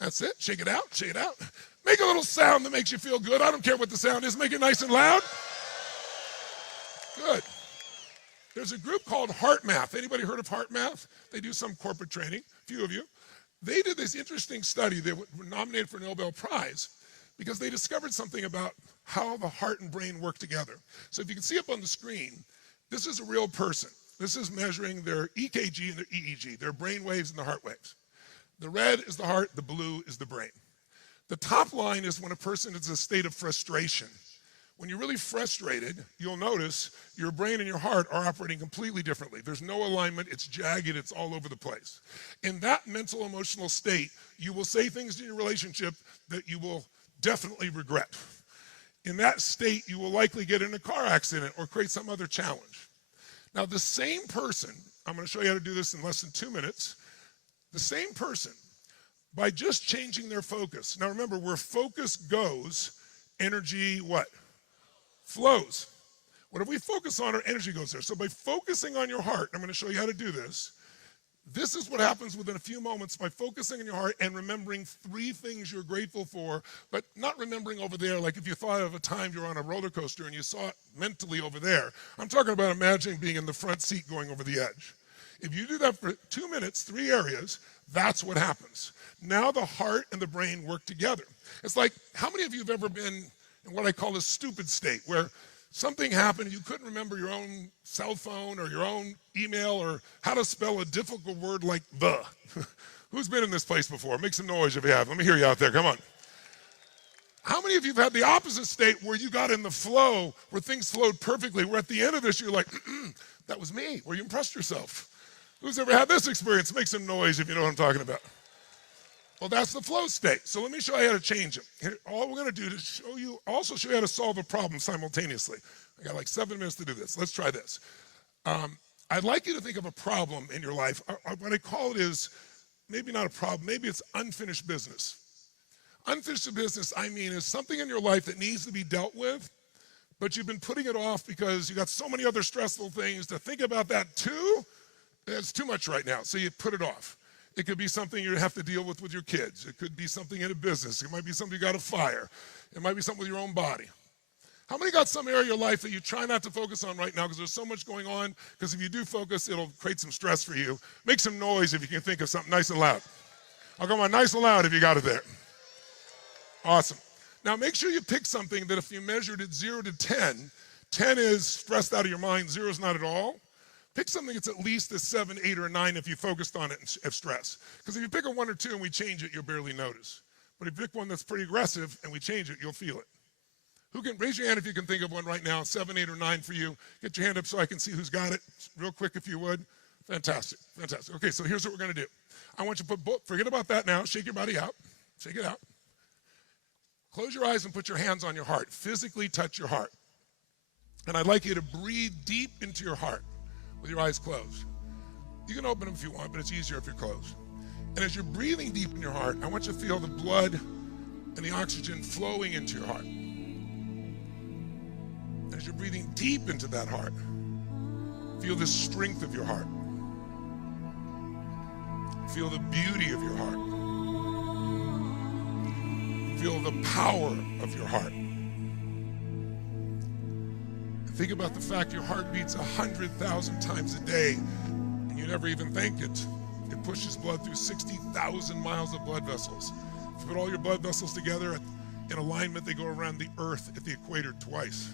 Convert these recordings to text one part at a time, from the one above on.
That's it. Shake it out, shake it out. Make a little sound that makes you feel good. I don't care what the sound is. Make it nice and loud. Good. There's a group called Heart Math. Anybody heard of Heart Math? They do some corporate training, a few of you. They did this interesting study. They were nominated for a Nobel Prize because they discovered something about how the heart and brain work together. So if you can see up on the screen, this is a real person. This is measuring their EKG and their EEG, their brain waves and the heart waves. The red is the heart, the blue is the brain. The top line is when a person is in a state of frustration. When you're really frustrated, you'll notice your brain and your heart are operating completely differently. There's no alignment, it's jagged, it's all over the place. In that mental emotional state, you will say things in your relationship that you will definitely regret. In that state, you will likely get in a car accident or create some other challenge. Now, the same person, I'm going to show you how to do this in less than 2 minutes, the same person, by just changing their focus. Now remember, where focus goes, energy what? Flows. Whatever we focus on, our energy goes there. So by focusing on your heart, I'm going to show you how to do this. This is what happens within a few moments by focusing on your heart and remembering 3 things you're grateful for, but not remembering over there, like if you thought of a time you're on a roller coaster and you saw it mentally over there. I'm talking about imagining being in the front seat going over the edge. If you do that for 2 minutes, 3 areas, that's what happens. Now the heart and the brain work together. It's like, how many of you have ever been in what I call a stupid state, where something happened, you couldn't remember your own cell phone or your own email or how to spell a difficult word like the? Who's been in this place before? Make some noise if you have. Let me hear you out there, come on. How many of you have had the opposite state where you got in the flow, where things flowed perfectly, where at the end of this you're like, that was me, where you impressed yourself? Who's ever had this experience? Make some noise if you know what I'm talking about. Well, that's the flow state. So let me show you how to change it. Here, all we're gonna do is also show you how to solve a problem simultaneously. I got like 7 minutes to do this. Let's try this. I'd like you to think of a problem in your life. What I call it is, maybe not a problem, maybe it's unfinished business. Unfinished business, I mean, is something in your life that needs to be dealt with, but you've been putting it off because you got so many other stressful things to think about that too. It's too much right now, so you put it off. It could be something you have to deal with your kids. It could be something in a business. It might be something you got to fire. It might be something with your own body. How many got some area of your life that you try not to focus on right now because there's so much going on? Because if you do focus, it'll create some stress for you. Make some noise if you can think of something nice and loud. I'll come on, nice and loud if you got it there. Awesome. Now make sure you pick something that if you measured it 0 to 10, 10 is stressed out of your mind, 0 is not at all. Pick something that's at least a 7, 8, or a 9 if you focused on it and have stress. Because if you pick a 1 or 2 and we change it, you'll barely notice. But if you pick one that's pretty aggressive and we change it, you'll feel it. Who can, raise your hand if you can think of one right now, 7, 8, or 9 for you. Get your hand up so I can see who's got it, real quick if you would. Fantastic, fantastic. Okay, so here's what we're gonna do. I want you to forget about that now, shake your body out, shake it out. Close your eyes and put your hands on your heart. Physically touch your heart. And I'd like you to breathe deep into your heart with your eyes closed. You can open them if you want, but it's easier if you're closed. And as you're breathing deep in your heart, I want you to feel the blood and the oxygen flowing into your heart. As you're breathing deep into that heart, feel the strength of your heart. Feel the beauty of your heart. Feel the power of your heart. Think about the fact your heart beats 100,000 times a day, and you never even think it. It pushes blood through 60,000 miles of blood vessels. If you put all your blood vessels together in alignment, they go around the earth at the equator twice.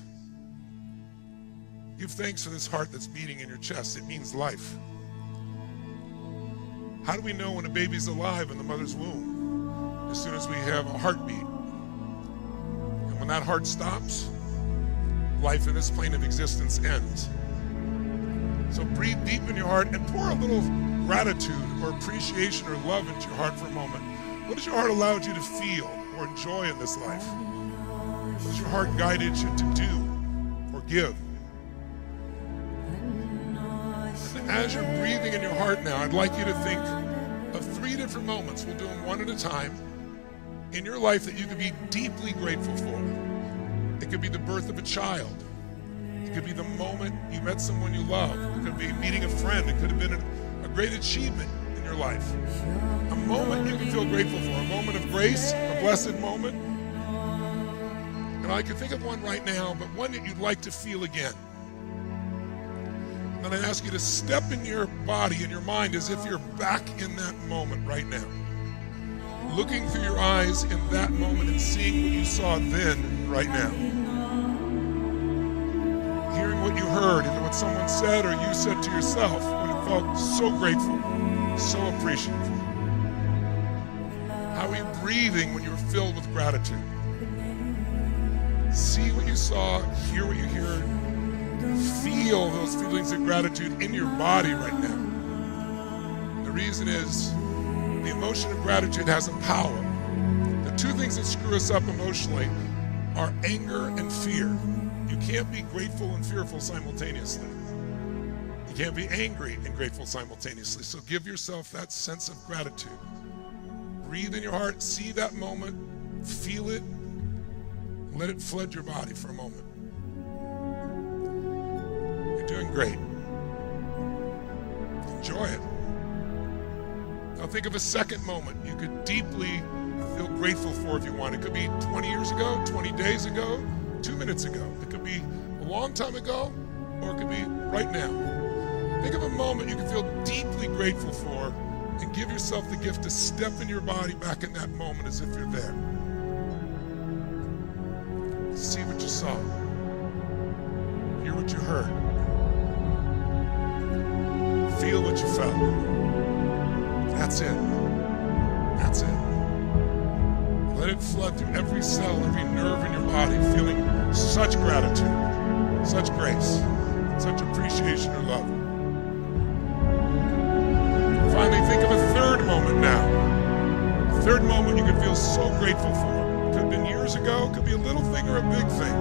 Give thanks for this heart that's beating in your chest. It means life. How do we know when a baby's alive in the mother's womb? As soon as we have a heartbeat. And when that heart stops, life in this plane of existence ends. So breathe deep in your heart and pour a little gratitude or appreciation or love into your heart for a moment. What has your heart allowed you to feel or enjoy in this life? What has your heart guided you to do or give? And as you're breathing in your heart now, I'd like you to think of 3 different moments. We'll do them one at a time in your life that you could be deeply grateful for. It could be the birth of a child. It could be the moment you met someone you love. It could be meeting a friend. It could have been a great achievement in your life. A moment you can feel grateful for, a moment of grace, a blessed moment. And I can think of one right now, but one that you'd like to feel again. And then I'd ask you to step in your body and your mind as if you're back in that moment right now. Looking through your eyes in that moment and seeing what you saw then, right now. Hearing what you heard, either what someone said or you said to yourself when you felt so grateful, so appreciative. How are you breathing when you were filled with gratitude? See what you saw, hear what you heard, feel those feelings of gratitude in your body right now. The reason is the emotion of gratitude has a power. The two things that screw us up emotionally are anger and fear. You can't be grateful and fearful simultaneously. You can't be angry and grateful simultaneously. So give yourself that sense of gratitude. Breathe in your heart, see that moment, feel it, let it flood your body for a moment. You're doing great. Enjoy it. Now think of a second moment you could deeply feel grateful for if you want. It could be 20 years ago, 20 days ago, 2 minutes ago. It could be a long time ago, or it could be right now. Think of a moment you can feel deeply grateful for and give yourself the gift to step in your body back in that moment as if you're there. See what you saw. Hear what you heard. Feel what you felt. That's it. That's it. Let it flood through every cell, every nerve in your body, feeling such gratitude, such grace, such appreciation or love. Finally, think of a third moment now. A third moment you can feel so grateful for. It could have been years ago, it could be a little thing or a big thing.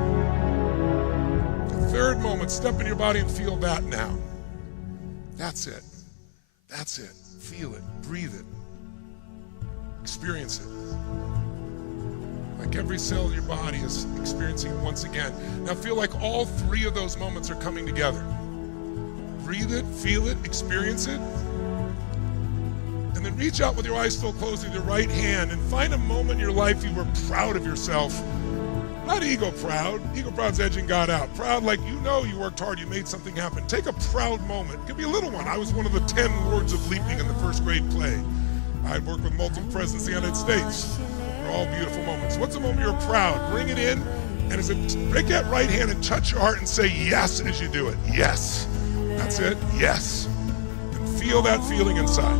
The third moment, step in your body and feel that now. That's it. That's it. Feel it. Breathe it. Experience it. Like every cell in your body is experiencing it once again. Now feel like all three of those moments are coming together. Breathe it, feel it, experience it. And then reach out with your eyes still closed with your right hand and find a moment in your life you were proud of yourself. Not ego proud. Ego proud's edging God out. Proud like you know you worked hard, you made something happen. Take a proud moment. It could be a little one. I was one of the 10 words of leaping in the first grade play. I worked with multiple presidents of the United States. They're all beautiful moments. What's a moment you're proud? Bring it in, and as it break that right hand and touch your heart and say yes as you do it. Yes. That's it. Yes. And feel that feeling inside.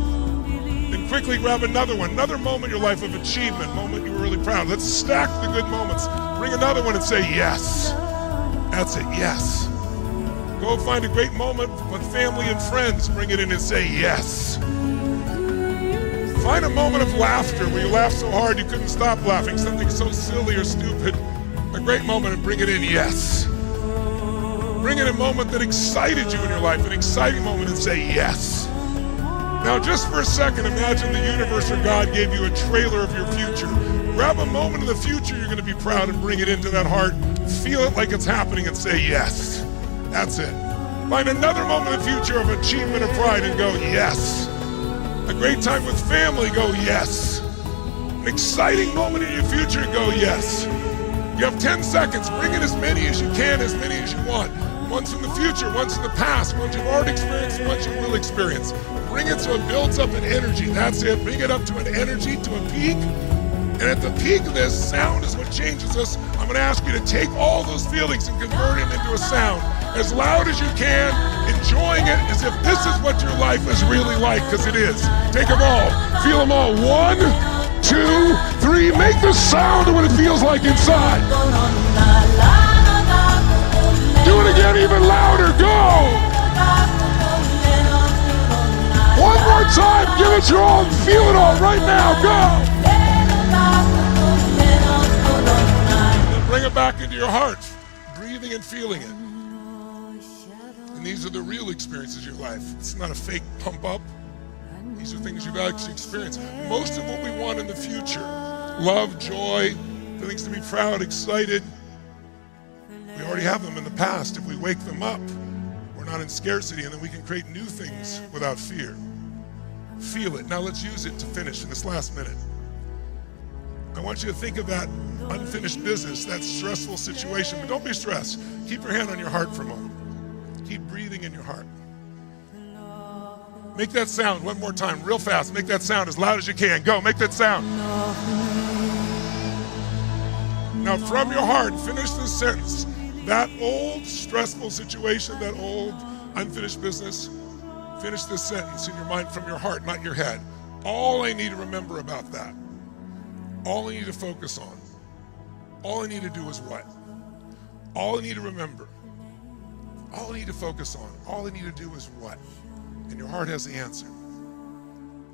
Then quickly grab another one, another moment in your life of achievement, moment you were really proud. Let's stack the good moments. Bring another one and say yes. That's it. Yes. Go find a great moment with family and friends. Bring it in and say yes. Find a moment of laughter where you laughed so hard you couldn't stop laughing, something so silly or stupid. A great moment and bring it in, yes. Bring in a moment that excited you in your life, an exciting moment, and say yes. Now just for a second, imagine the universe or God gave you a trailer of your future. Grab a moment in the future you're going to be proud and bring it into that heart. Feel it like it's happening and say yes. That's it. Find another moment in the future of achievement or pride and go yes. A great time with family, go yes. An exciting moment in your future, go yes. You have 10 seconds. Bring in as many as you can, as many as you want. Ones from the future, ones in the past, ones you've already experienced, ones you will experience. Bring it so it builds up an energy. That's it. Bring it up to an energy, to a peak. And at the peak of this, sound is what changes us. I'm going to ask you to take all those feelings and convert them into a sound. As loud as you can, enjoying it as if this is what your life is really like, because it is. Take them all. Feel them all. 1, 2, 3. Make the sound of what it feels like inside. Do it again, even louder. Go. One more time. Give it your all. Feel it all right now. Go. And bring it back into your heart, breathing and feeling it. And these are the real experiences of your life. It's not a fake pump up. These are things you've actually experienced. Most of what we want in the future, love, joy, feelings to be proud, excited, we already have them in the past. If we wake them up, we're not in scarcity, and then we can create new things without fear. Feel it. Now let's use it to finish in this last minute. I want you to think of that unfinished business, that stressful situation, but don't be stressed. Keep your hand on your heart for a moment. Keep breathing in your heart. Make that sound one more time, real fast. Make that sound as loud as you can. Go, make that sound. Now from your heart, finish this sentence. That old stressful situation, that old unfinished business, finish this sentence in your mind from your heart, not your head. All I need to remember about that, all I need to focus on, all I need to do is what? All I need to remember, all I need to focus on, all I need to do is what? And your heart has the answer.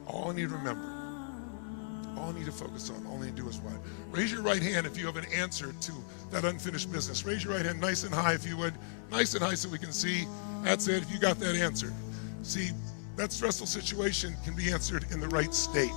All I need to remember, all I need to focus on, all I need to do is what? Raise your right hand if you have an answer to that unfinished business. Raise your right hand nice and high if you would. Nice and high so we can see. That's it, if you got that answer. See, that stressful situation can be answered in the right state.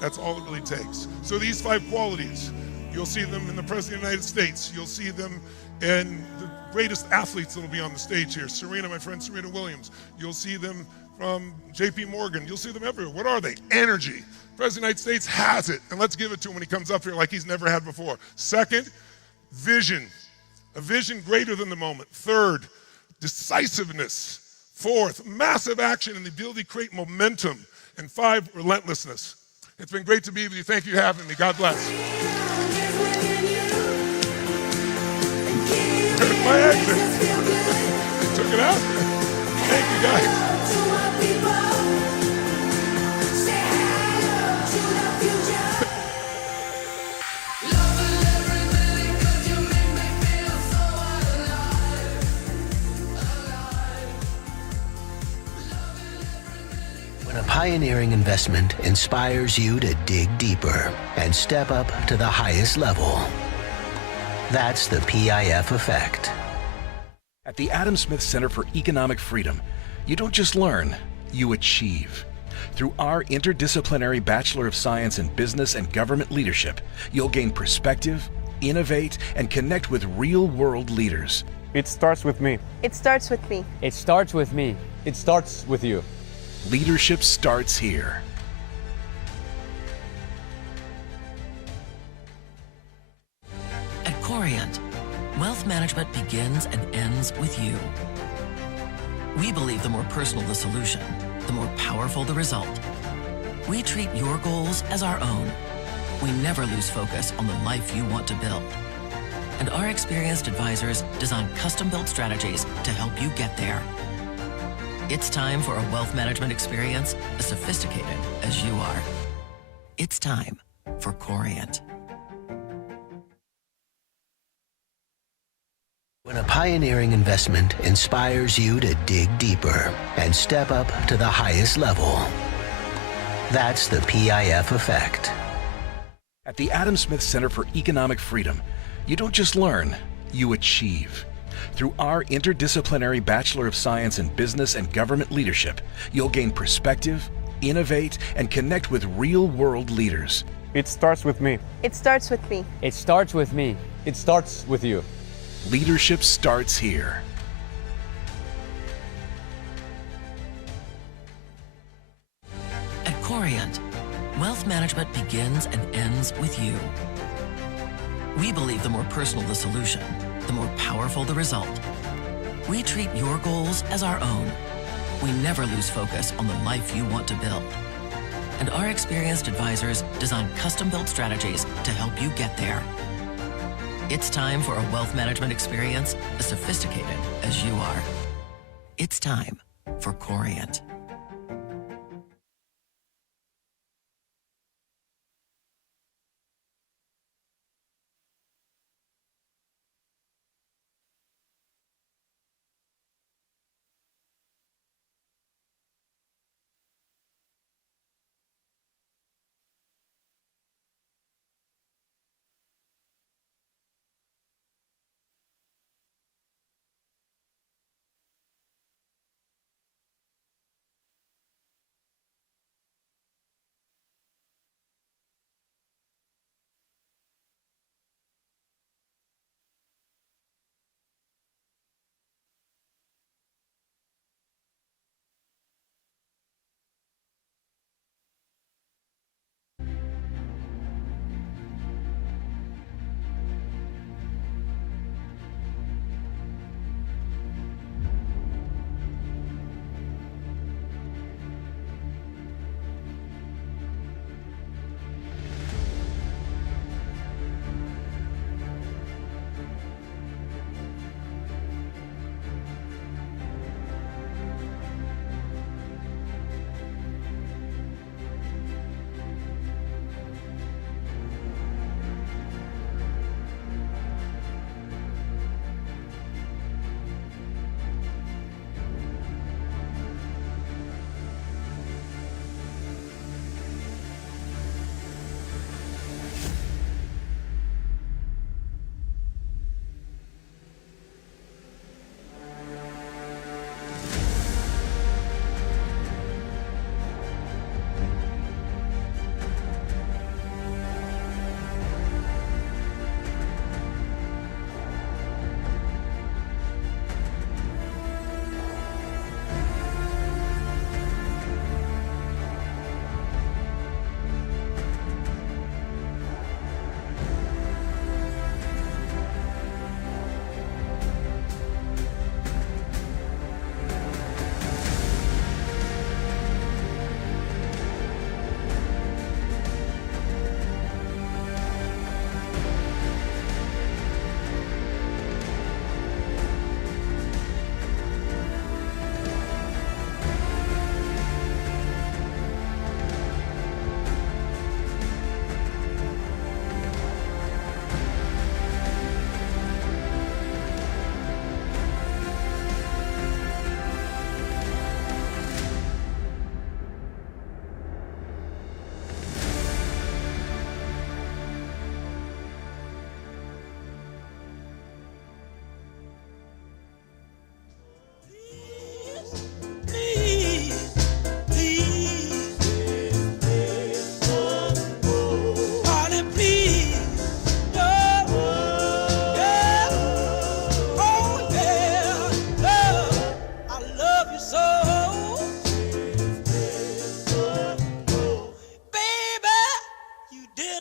That's all it really takes. So these 5 qualities, you'll see them in the President of the United States. You'll see them in the greatest athletes that will be on the stage here. Serena, my friend Serena Williams. You'll see them from JP Morgan. You'll see them everywhere. What are they? Energy. The President of the United States has it, and let's give it to him when he comes up here like he's never had before. Second, vision. A vision greater than the moment. Third, decisiveness. Fourth, massive action and the ability to create momentum. And 5, relentlessness. It's been great to be with you. Thank you for having me. God bless. There's my exit. Took it out. Thank you, guys. When a pioneering investment inspires you to dig deeper and step up to the highest level, that's the PIF effect. At the Adam Smith Center for Economic Freedom, you don't just learn, you achieve. Through our interdisciplinary Bachelor of Science in Business and Government Leadership, you'll gain perspective, innovate, and connect with real-world leaders. It starts with me. It starts with me. It starts with me. It starts with you. Leadership starts here. At Corient, wealth management begins and ends with you. We believe the more personal the solution, the more powerful the result. We treat your goals as our own. We never lose focus on the life you want to build. And our experienced advisors design custom-built strategies to help you get there. It's time for a wealth management experience as sophisticated as you are. It's time for Corient. When a pioneering investment inspires you to dig deeper and step up to the highest level, that's the PIF effect. At the Adam Smith Center for Economic Freedom, you don't just learn, you achieve. Through our interdisciplinary Bachelor of Science in Business and Government Leadership, you'll gain perspective, innovate, and connect with real-world leaders. It starts with me. It starts with me. It starts with me. It starts with you. Leadership starts here. At Corient, wealth management begins and ends with you. We believe the more personal the solution, the more powerful the result. We treat your goals as our own. We never lose focus on the life you want to build. And our experienced advisors design custom-built strategies to help you get there. It's time for a wealth management experience as sophisticated as you are. It's time for Corient.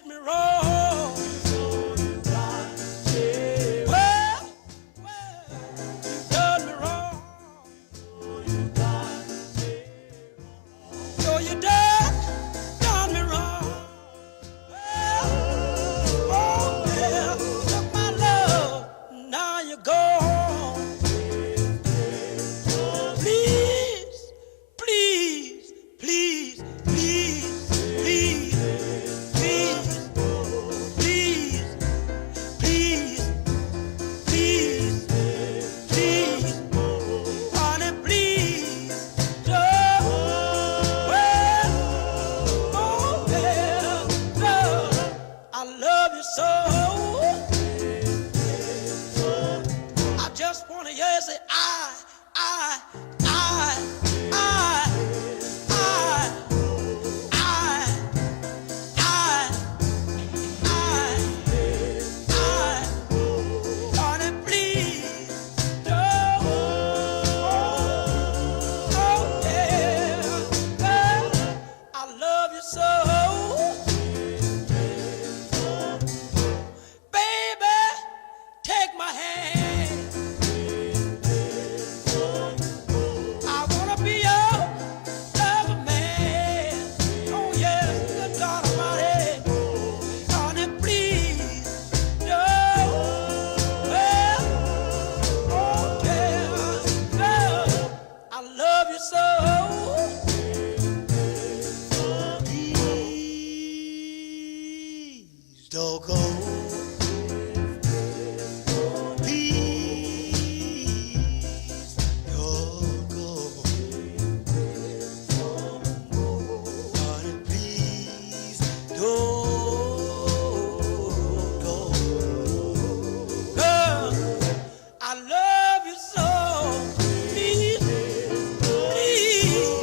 did me wrong. Well, you done me wrong. So you done me wrong. Well, oh yeah, took my love, now you're gone. Please, please, please, please, please, please, please, please, please, please, honey, please, don't. Well, oh yeah, love, I love you so. I just wanna hear you say I, I, I, I, I, honey, please, don't. Oh, yeah, girl, I love you so. Baby, take my hand. I wanna be your lover man. Oh yes, good God Almighty, honey, please, no. Well, oh yeah, girl, I love you so. Please don't go. Please don't go. Honey, please don't go. Girl, I love you so. Please, please.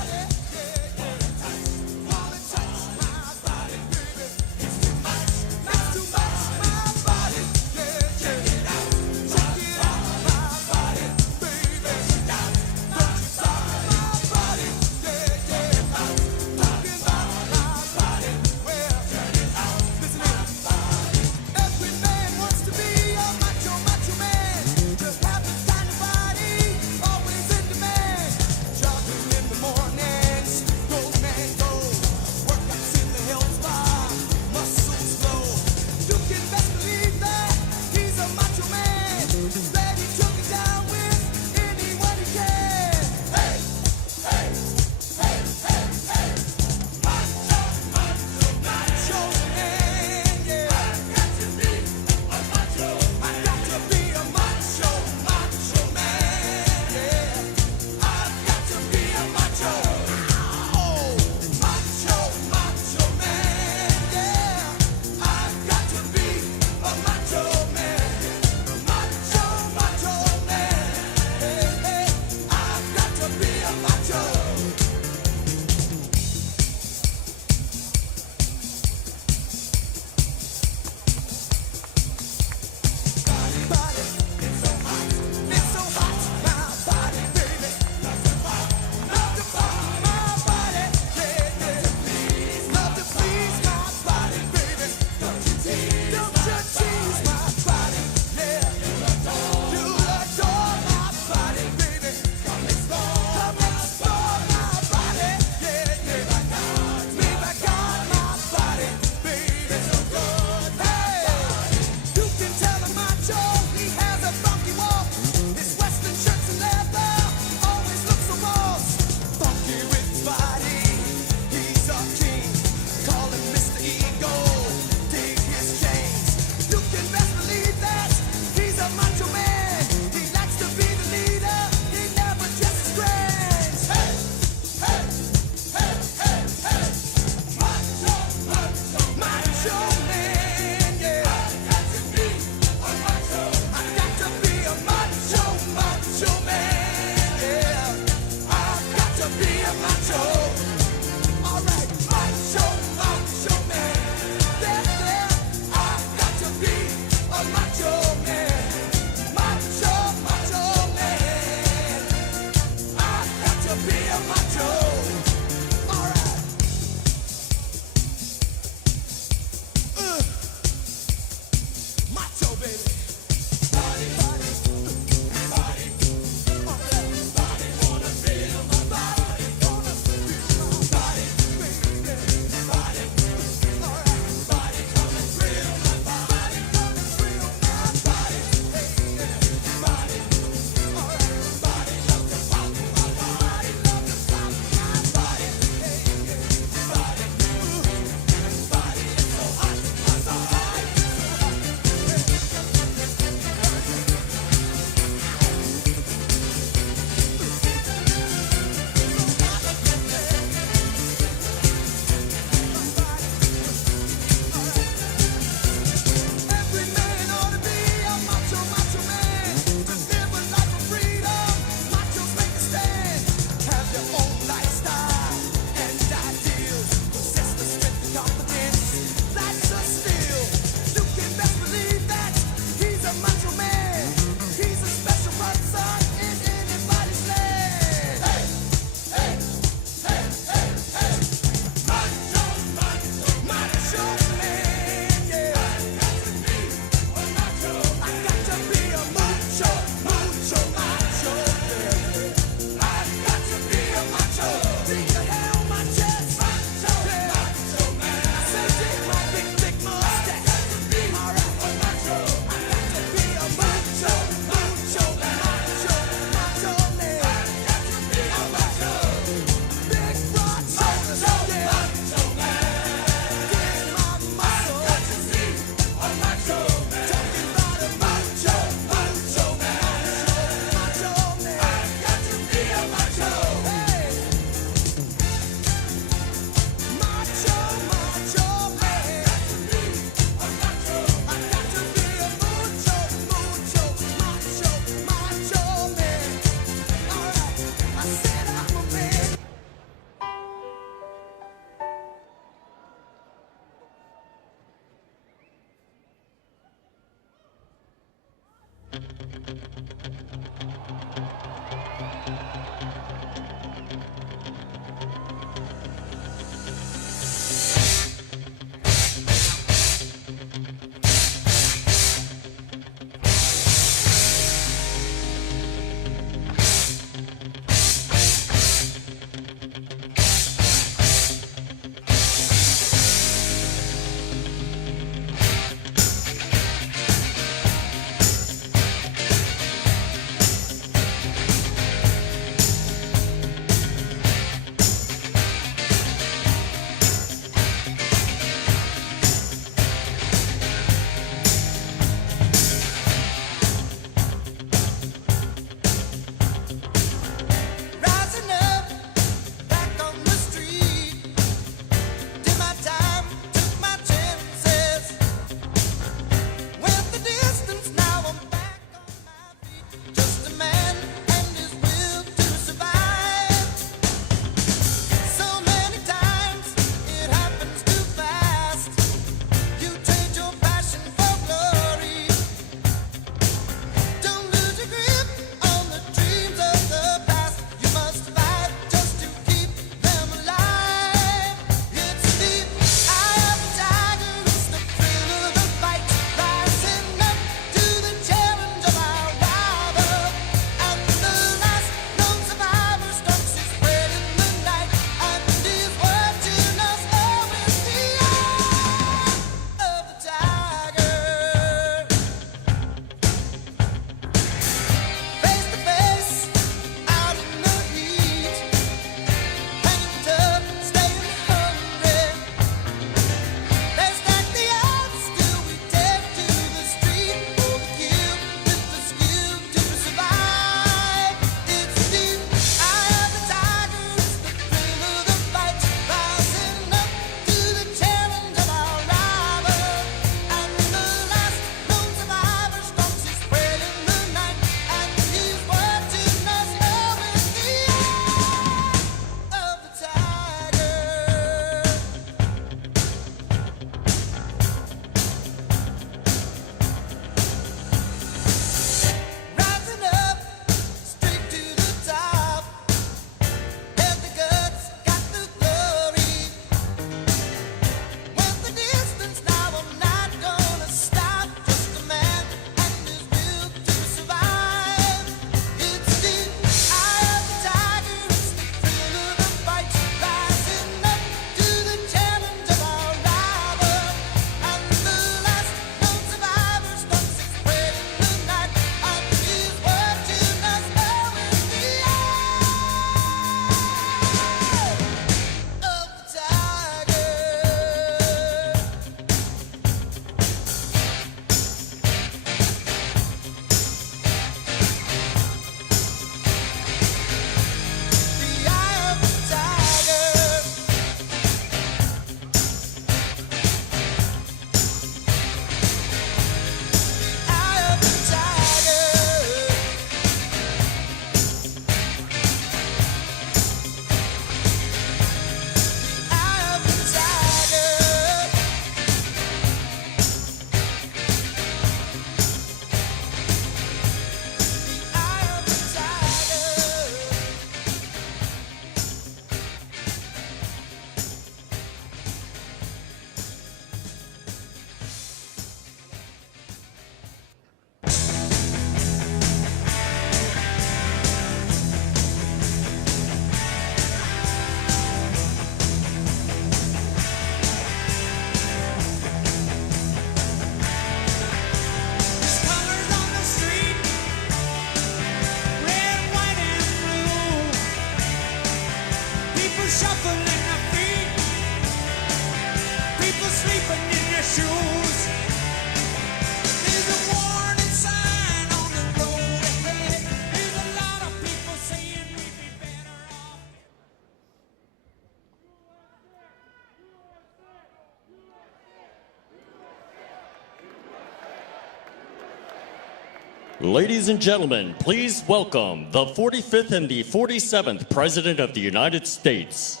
Ladies and gentlemen, please welcome the 45th and the 47th President of the United States,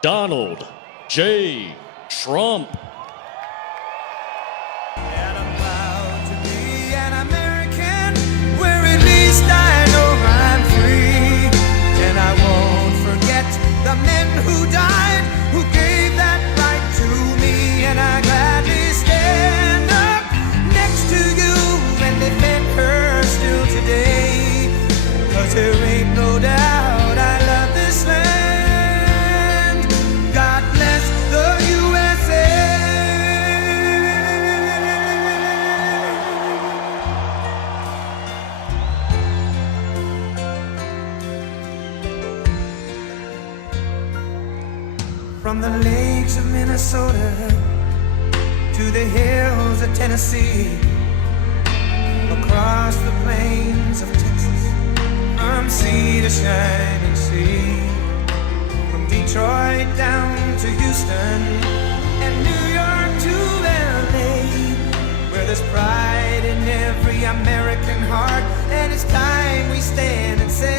Donald J. Trump. And I'm proud to be an American, where at least I know I'm free. And I won't forget the men who died, who gave that right to me. And I gladly stand up next to you and defend her still today. 'Cause there ain't no doubt I love this land. God bless the USA. From the lakes of Minnesota to the hills of Tennessee, across the plains of Texas, from sea to shining sea, from Detroit down to Houston and New York to LA, where there's pride in every American heart, and it's time we stand and say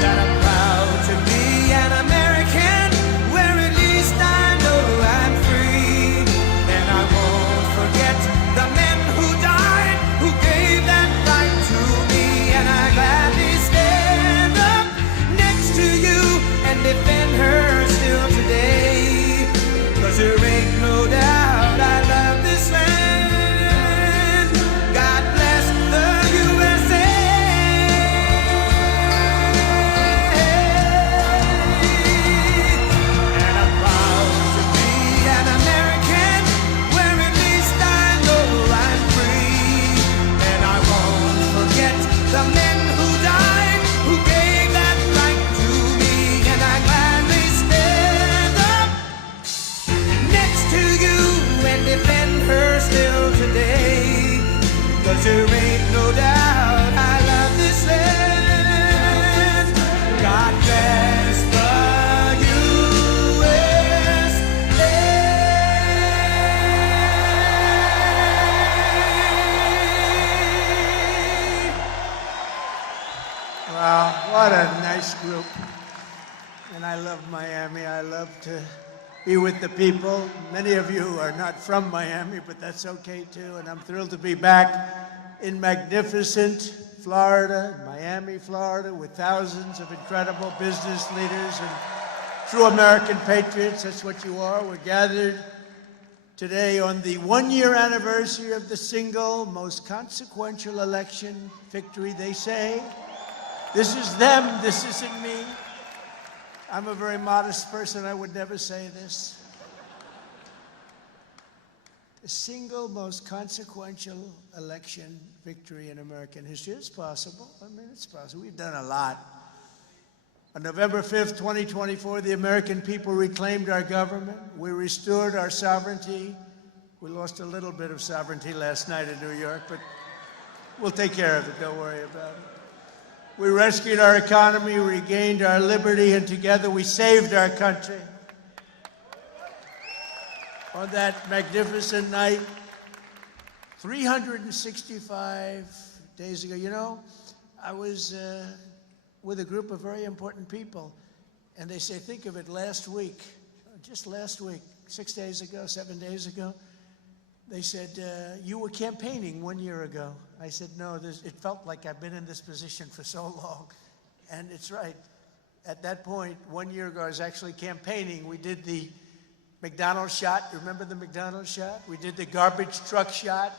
that I'm proud to be an American, where at least I know I'm free. And I won't forget the men who died, who gave that right to me. And I gladly stand up next to you and defend her still today. 'Cause there ain't no doubt I love this land. God bless the USA. And I'm proud to be an American, where at least I know I'm free. And I won't forget the men who died, who gave that right to me. And I gladly stand up next to you and defend her still today. 'Cause there ain't no doubt I love this land. God bless the USA. Wow, what a nice group. And I love Miami. I love to be with the people. Many of you are not from Miami, but that's okay too. And I'm thrilled to be back in magnificent Florida, Miami, Florida, with thousands of incredible business leaders and true American patriots. That's what you are. We're gathered today on the one-year anniversary of the single most consequential election victory, they say. This is them, this isn't me. I'm a very modest person, I would never say this. The single most consequential election victory in American history. It's possible. I mean, it's possible. We've done a lot. On November 5th, 2024, the American people reclaimed our government. We restored our sovereignty. We lost a little bit of sovereignty last night in New York, but we'll take care of it. Don't worry about it. We rescued our economy, regained our liberty, and together we saved our country. On that magnificent night, 365 days ago, you know, I was with a group of very important people, and they say, think of it, last week, just last week, 6 days ago, 7 days ago, they said, you were campaigning 1 year ago. I said, no, it felt like I've been in this position for so long. And it's right. At that point, 1 year ago, I was actually campaigning. We did the McDonald's shot. You remember the McDonald's shot? We did the garbage truck shot.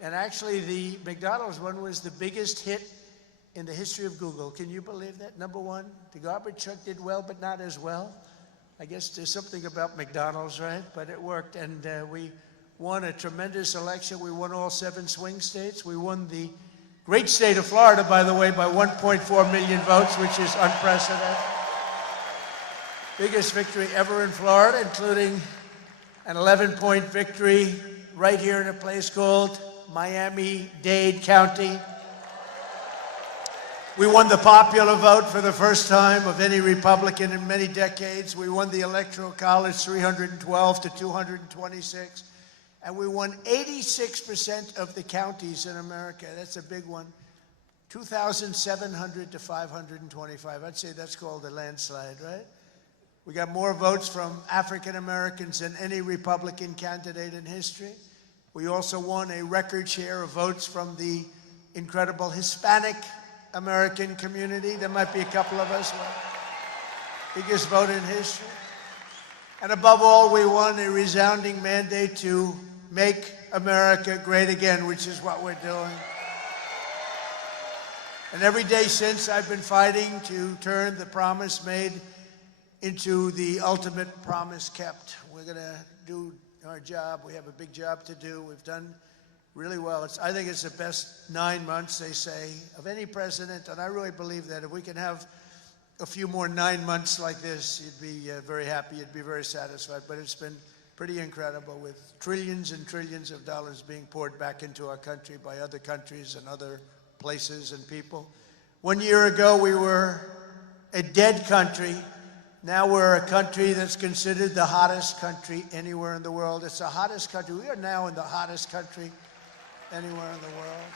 And actually, the McDonald's one was the biggest hit in the history of Google. Can you believe that? Number one, the garbage truck did well, but not as well. I guess there's something about McDonald's, right? But it worked, and we won a tremendous election. We won all 7 swing states. We won the great state of Florida, by the way, by 1.4 million votes, which is unprecedented. Biggest victory ever in Florida, including an 11-point victory right here in a place called Miami-Dade County. We won the popular vote for the first time of any Republican in many decades. We won the Electoral College 312 to 226. And we won 86% of the counties in America. That's a big one. 2,700 to 525. I'd say that's called a landslide, right? We got more votes from African Americans than any Republican candidate in history. We also won a record share of votes from the incredible Hispanic American community. There might be a couple of us. Biggest vote in history. And above all, we won a resounding mandate to make America great again, which is what we're doing. And every day since, I've been fighting to turn the promise made into the ultimate promise kept. We're going to do our job. We have a big job to do. We've done really well. I think it's the best 9 months, they say, of any president, and I really believe that if we can have a few more 9 months like this, you'd be very happy, you'd be very satisfied. But it's been pretty incredible, with trillions and trillions of dollars being poured back into our country by other countries and other places and people. 1 year ago, we were a dead country. Now we're a country that's considered the hottest country anywhere in the world. It's the hottest country. We are now in the hottest country anywhere in the world.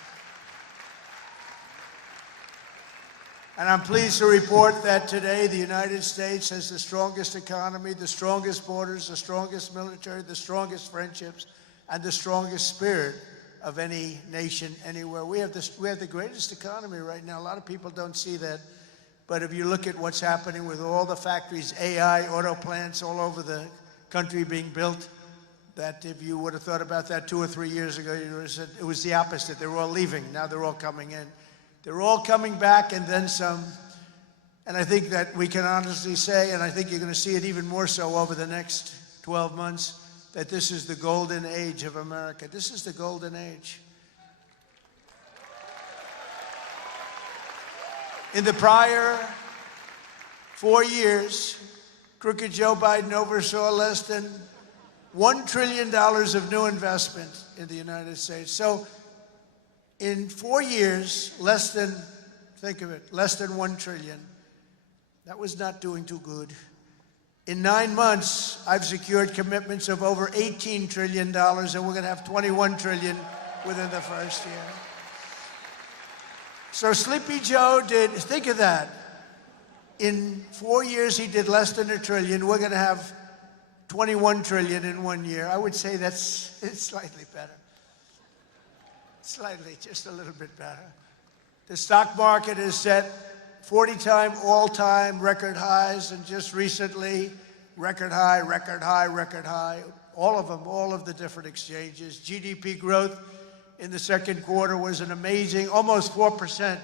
And I'm pleased to report that today the United States has the strongest economy, the strongest borders, the strongest military, the strongest friendships, and the strongest spirit of any nation anywhere. We have the greatest economy right now. A lot of people don't see that. But if you look at what's happening with all the factories, AI, auto plants all over the country being built, that if you would have thought about that 2 or 3 years ago, you would have said it was the opposite. They were all leaving. Now they're all coming in. They're all coming back and then some. And I think that we can honestly say, and I think you're going to see it even more so over the next 12 months, that this is the golden age of America. This is the golden age. In the prior 4 years, crooked Joe Biden oversaw less than $1 trillion of new investment in the United States. So in 4 years, think of it, less than 1 trillion. That was not doing too good. In 9 months, I've secured commitments of over $18 trillion, and we're going to have $21 trillion within the first year. So Sleepy Joe did, think of that. In 4 years, he did less than $1 trillion. We're going to have 21 trillion in 1 year. I would say it's slightly better. Slightly, just a little bit better. The stock market is set 40-time all-time record highs, and just recently, record high, record high, record high. All of them, all of the different exchanges. GDP growth in the second quarter was an amazing, almost 4%.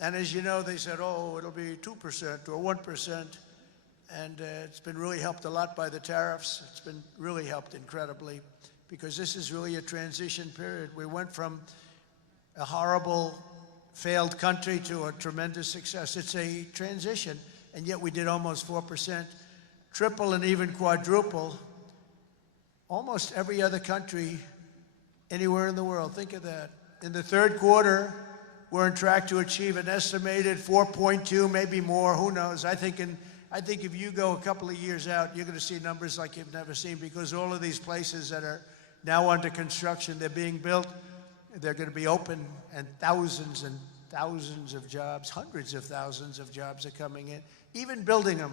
And as you know, they said, oh, it'll be 2% or 1%. And it's been really helped a lot by the tariffs. It's been really helped incredibly, because this is really a transition period. We went from a horrible, failed country to a tremendous success. It's a transition, and yet we did almost 4%, triple and even quadruple almost every other country anywhere in the world. Think of that. In the third quarter, we're on track to achieve an estimated 4.2, maybe more, who knows. I think if you go a couple of years out, you're going to see numbers like you've never seen, because all of these places that are now under construction, they're being built, they're going to be open, and thousands of jobs, hundreds of thousands of jobs are coming in, even building them.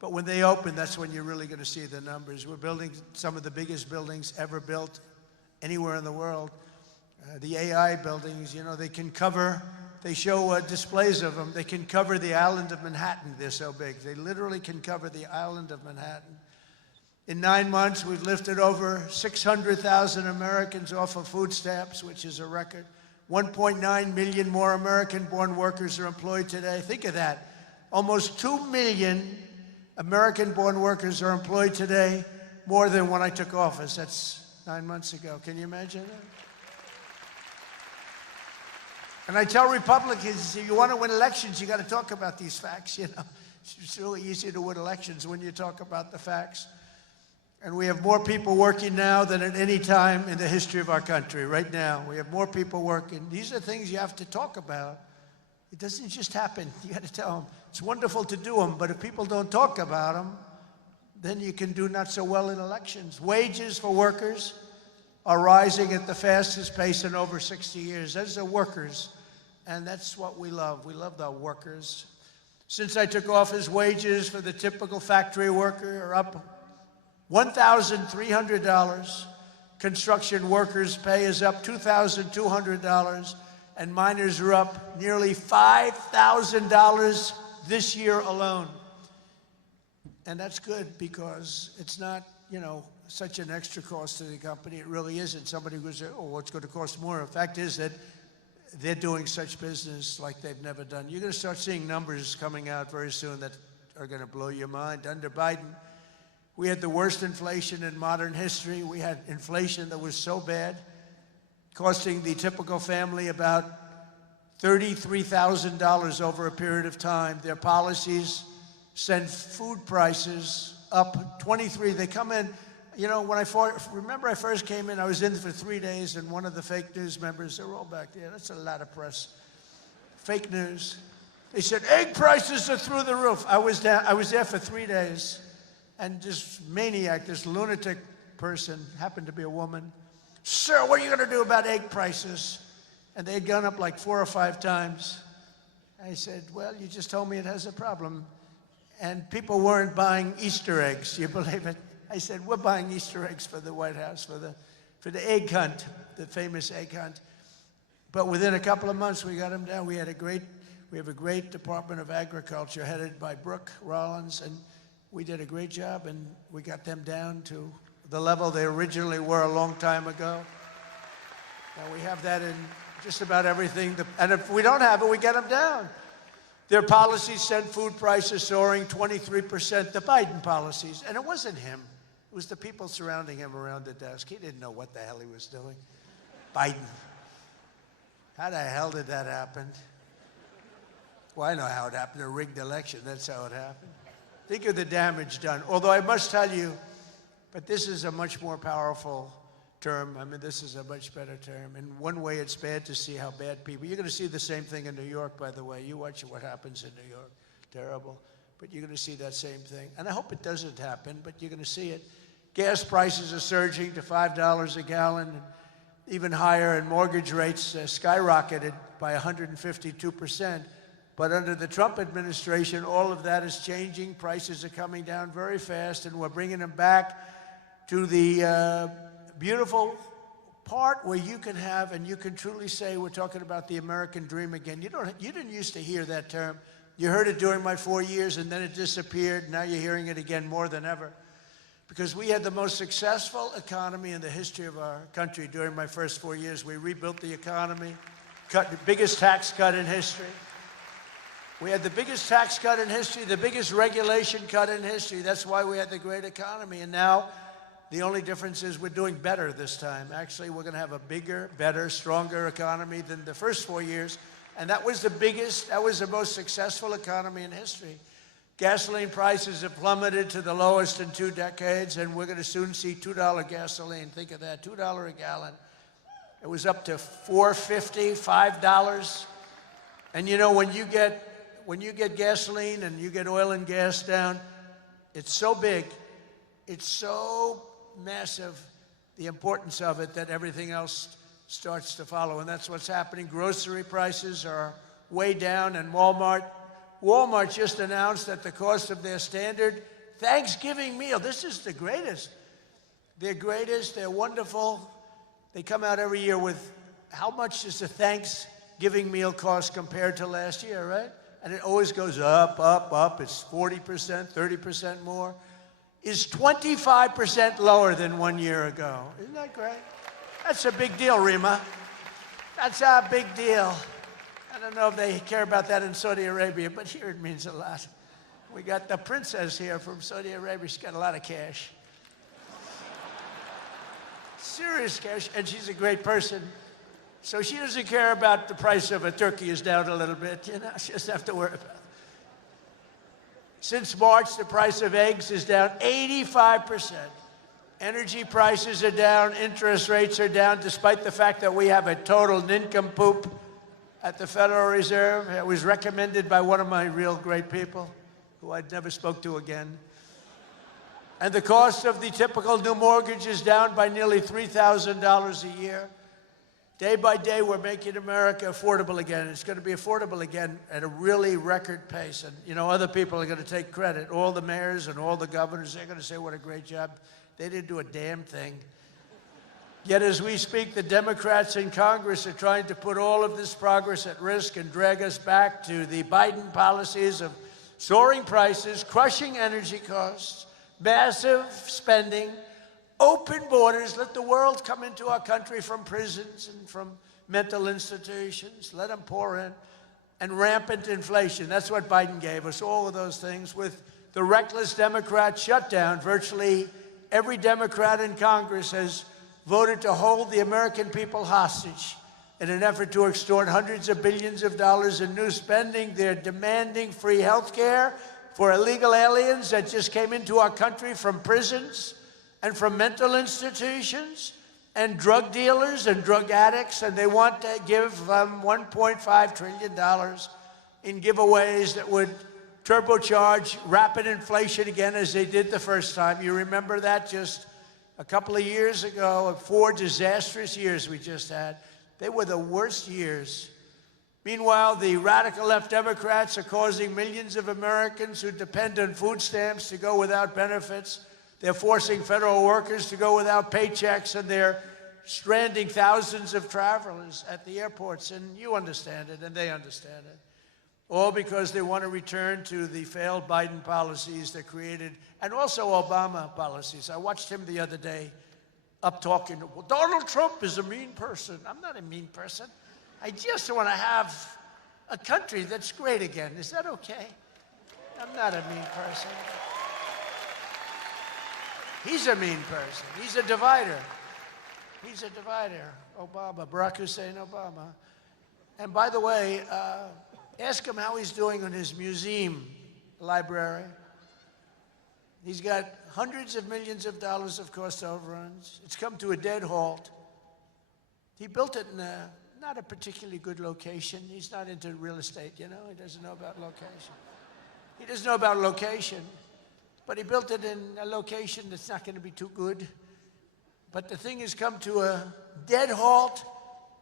But when they open, that's when you're really going to see the numbers. We're building some of the biggest buildings ever built anywhere in the world. The AI buildings, you know, they can cover, they show displays of them. They can cover the island of Manhattan. They're so big. They literally can cover the island of Manhattan. In 9 months, we've lifted over 600,000 Americans off of food stamps, which is a record. 1.9 million more American-born workers are employed today. Think of that. Almost 2 million American-born workers are employed today, more than when I took office. That's 9 months ago. Can you imagine that? And I tell Republicans, if you want to win elections, you got to talk about these facts, you know. It's really easy to win elections when you talk about the facts. And we have more people working now than at any time in the history of our country. Right now, we have more people working. These are things you have to talk about. It doesn't just happen. You got to tell them. It's wonderful to do them, but if people don't talk about them, then you can do not so well in elections. Wages for workers are rising at the fastest pace in over 60 years. Those are workers, and that's what we love. We love the workers. Since I took office, wages for the typical factory worker are up $1,300. Construction workers' pay is up $2,200, and miners are up nearly $5,000 this year alone. And that's good because it's not, such an extra cost to the company. It really isn't. Somebody goes, oh, what's going to cost more? The fact is that they're doing such business like they've never done. You're going to start seeing numbers coming out very soon that are going to blow your mind. Under Biden, we had the worst inflation in modern history. We had inflation that was so bad, costing the typical family about $33,000 over a period of time. Their policies send food prices up 23. They come in, when I first came in, I was in for 3 days, and one of the fake news members, they're all back there. That's a lot of press. Fake news. They said, egg prices are through the roof. I was there for 3 days, and this maniac, this lunatic person, happened to be a woman. Sir, what are you going to do about egg prices? And they'd gone up like 4 or 5 times. I said, well, you just told me it has a problem. And people weren't buying Easter eggs. You believe it? I said, we're buying Easter eggs for the White House, for the egg hunt, the famous egg hunt. But within a couple of months, we got them down. We have a great Department of Agriculture headed by Brooke Rollins, and we did a great job, and we got them down to the level they originally were a long time ago. Now we have that in just about everything. And if we don't have it, we get them down. Their policies sent food prices soaring 23%, the Biden policies. And it wasn't him. It was the people surrounding him around the desk. He didn't know what the hell he was doing. Biden. How the hell did that happen? Well, I know how it happened. A rigged election. That's how it happened. Think of the damage done. Although I must tell you, but this is a much more powerful term. I mean, this is a much better term. In one way, it's bad to see how bad people... You're going to see the same thing in New York, by the way. You watch what happens in New York. Terrible. But you're going to see that same thing. And I hope it doesn't happen, but you're going to see it. Gas prices are surging to $5 a gallon, and even higher, and mortgage rates skyrocketed by 152%. But under the Trump administration, all of that is changing. Prices are coming down very fast, and we're bringing them back to the beautiful part where you can have, and you can truly say, we're talking about the American dream again. You didn't used to hear that term. You heard it during my 4 years, and then it disappeared. Now you're hearing it again more than ever. Because we had the most successful economy in the history of our country during my first 4 years. We rebuilt the economy, cut the biggest tax cut in history. We had the biggest tax cut in history, the biggest regulation cut in history. That's why we had the great economy. And now, the only difference is we're doing better this time. Actually, we're going to have a bigger, better, stronger economy than the first 4 years. And that was the most successful economy in history. Gasoline prices have plummeted to the lowest in 2 decades, and we're going to soon see $2 gasoline. Think of that, $2 a gallon. It was up to $4.50, $5. And you know, when you get gasoline and you get oil and gas down, it's so big, it's so massive, the importance of it, that everything else starts to follow. And that's what's happening. Grocery prices are way down, and Walmart just announced that the cost of their standard Thanksgiving meal, this is the greatest. They're greatest, they're wonderful. They come out every year with how much does the Thanksgiving meal cost compared to last year, right? And it always goes up, up, up. It's 40%, 30% more. Is 25% lower than 1 year ago. Isn't that great? That's a big deal, Rima. That's a big deal. I don't know if they care about that in Saudi Arabia, but here it means a lot. We got the princess here from Saudi Arabia. She's got a lot of cash. Serious cash, and she's a great person. So she doesn't care about the price of a turkey is down a little bit, you know, she doesn't have to worry about it. Since March, the price of eggs is down 85%. Energy prices are down, interest rates are down, despite the fact that we have a total nincompoop at the Federal Reserve. It was recommended by one of my real great people, who I'd never spoke to again. And the cost of the typical new mortgage is down by nearly $3,000 a year. Day by day, we're making America affordable again. It's going to be affordable again at a really record pace. And, you know, other people are going to take credit. All the mayors and all the governors, they're going to say what a great job. They didn't do a damn thing. Yet as we speak, the Democrats in Congress are trying to put all of this progress at risk and drag us back to the Biden policies of soaring prices, crushing energy costs, massive spending, open borders, let the world come into our country from prisons and from mental institutions, let them pour in, and rampant inflation. That's what Biden gave us, all of those things. With the reckless Democrat shutdown, virtually every Democrat in Congress has voted to hold the American people hostage in an effort to extort hundreds of billions of dollars in new spending. They're demanding free health care for illegal aliens that just came into our country from prisons and from mental institutions, and drug dealers and drug addicts, and they want to give them $1.5 trillion in giveaways that would turbocharge rapid inflation again, as they did the first time. You remember that just a couple of years ago, 4 disastrous years we just had. They were the worst years. Meanwhile, the radical left Democrats are causing millions of Americans who depend on food stamps to go without benefits. They're forcing federal workers to go without paychecks, and they're stranding thousands of travelers at the airports. And you understand it, and they understand it. All because they want to return to the failed Biden policies that created, and also Obama policies. I watched him the other day up talking, well, Donald Trump is a mean person. I'm not a mean person. I just want to have a country that's great again. Is that okay? I'm not a mean person. He's a mean person. He's a divider. He's a divider. Obama, Barack Hussein Obama. And by the way, ask him how he's doing on his museum library. He's got hundreds of millions of dollars of cost overruns. It's come to a dead halt. He built it in not a particularly good location. He's not into real estate, you know. He doesn't know about location. He doesn't know about location. But he built it in a location that's not going to be too good. But the thing has come to a dead halt.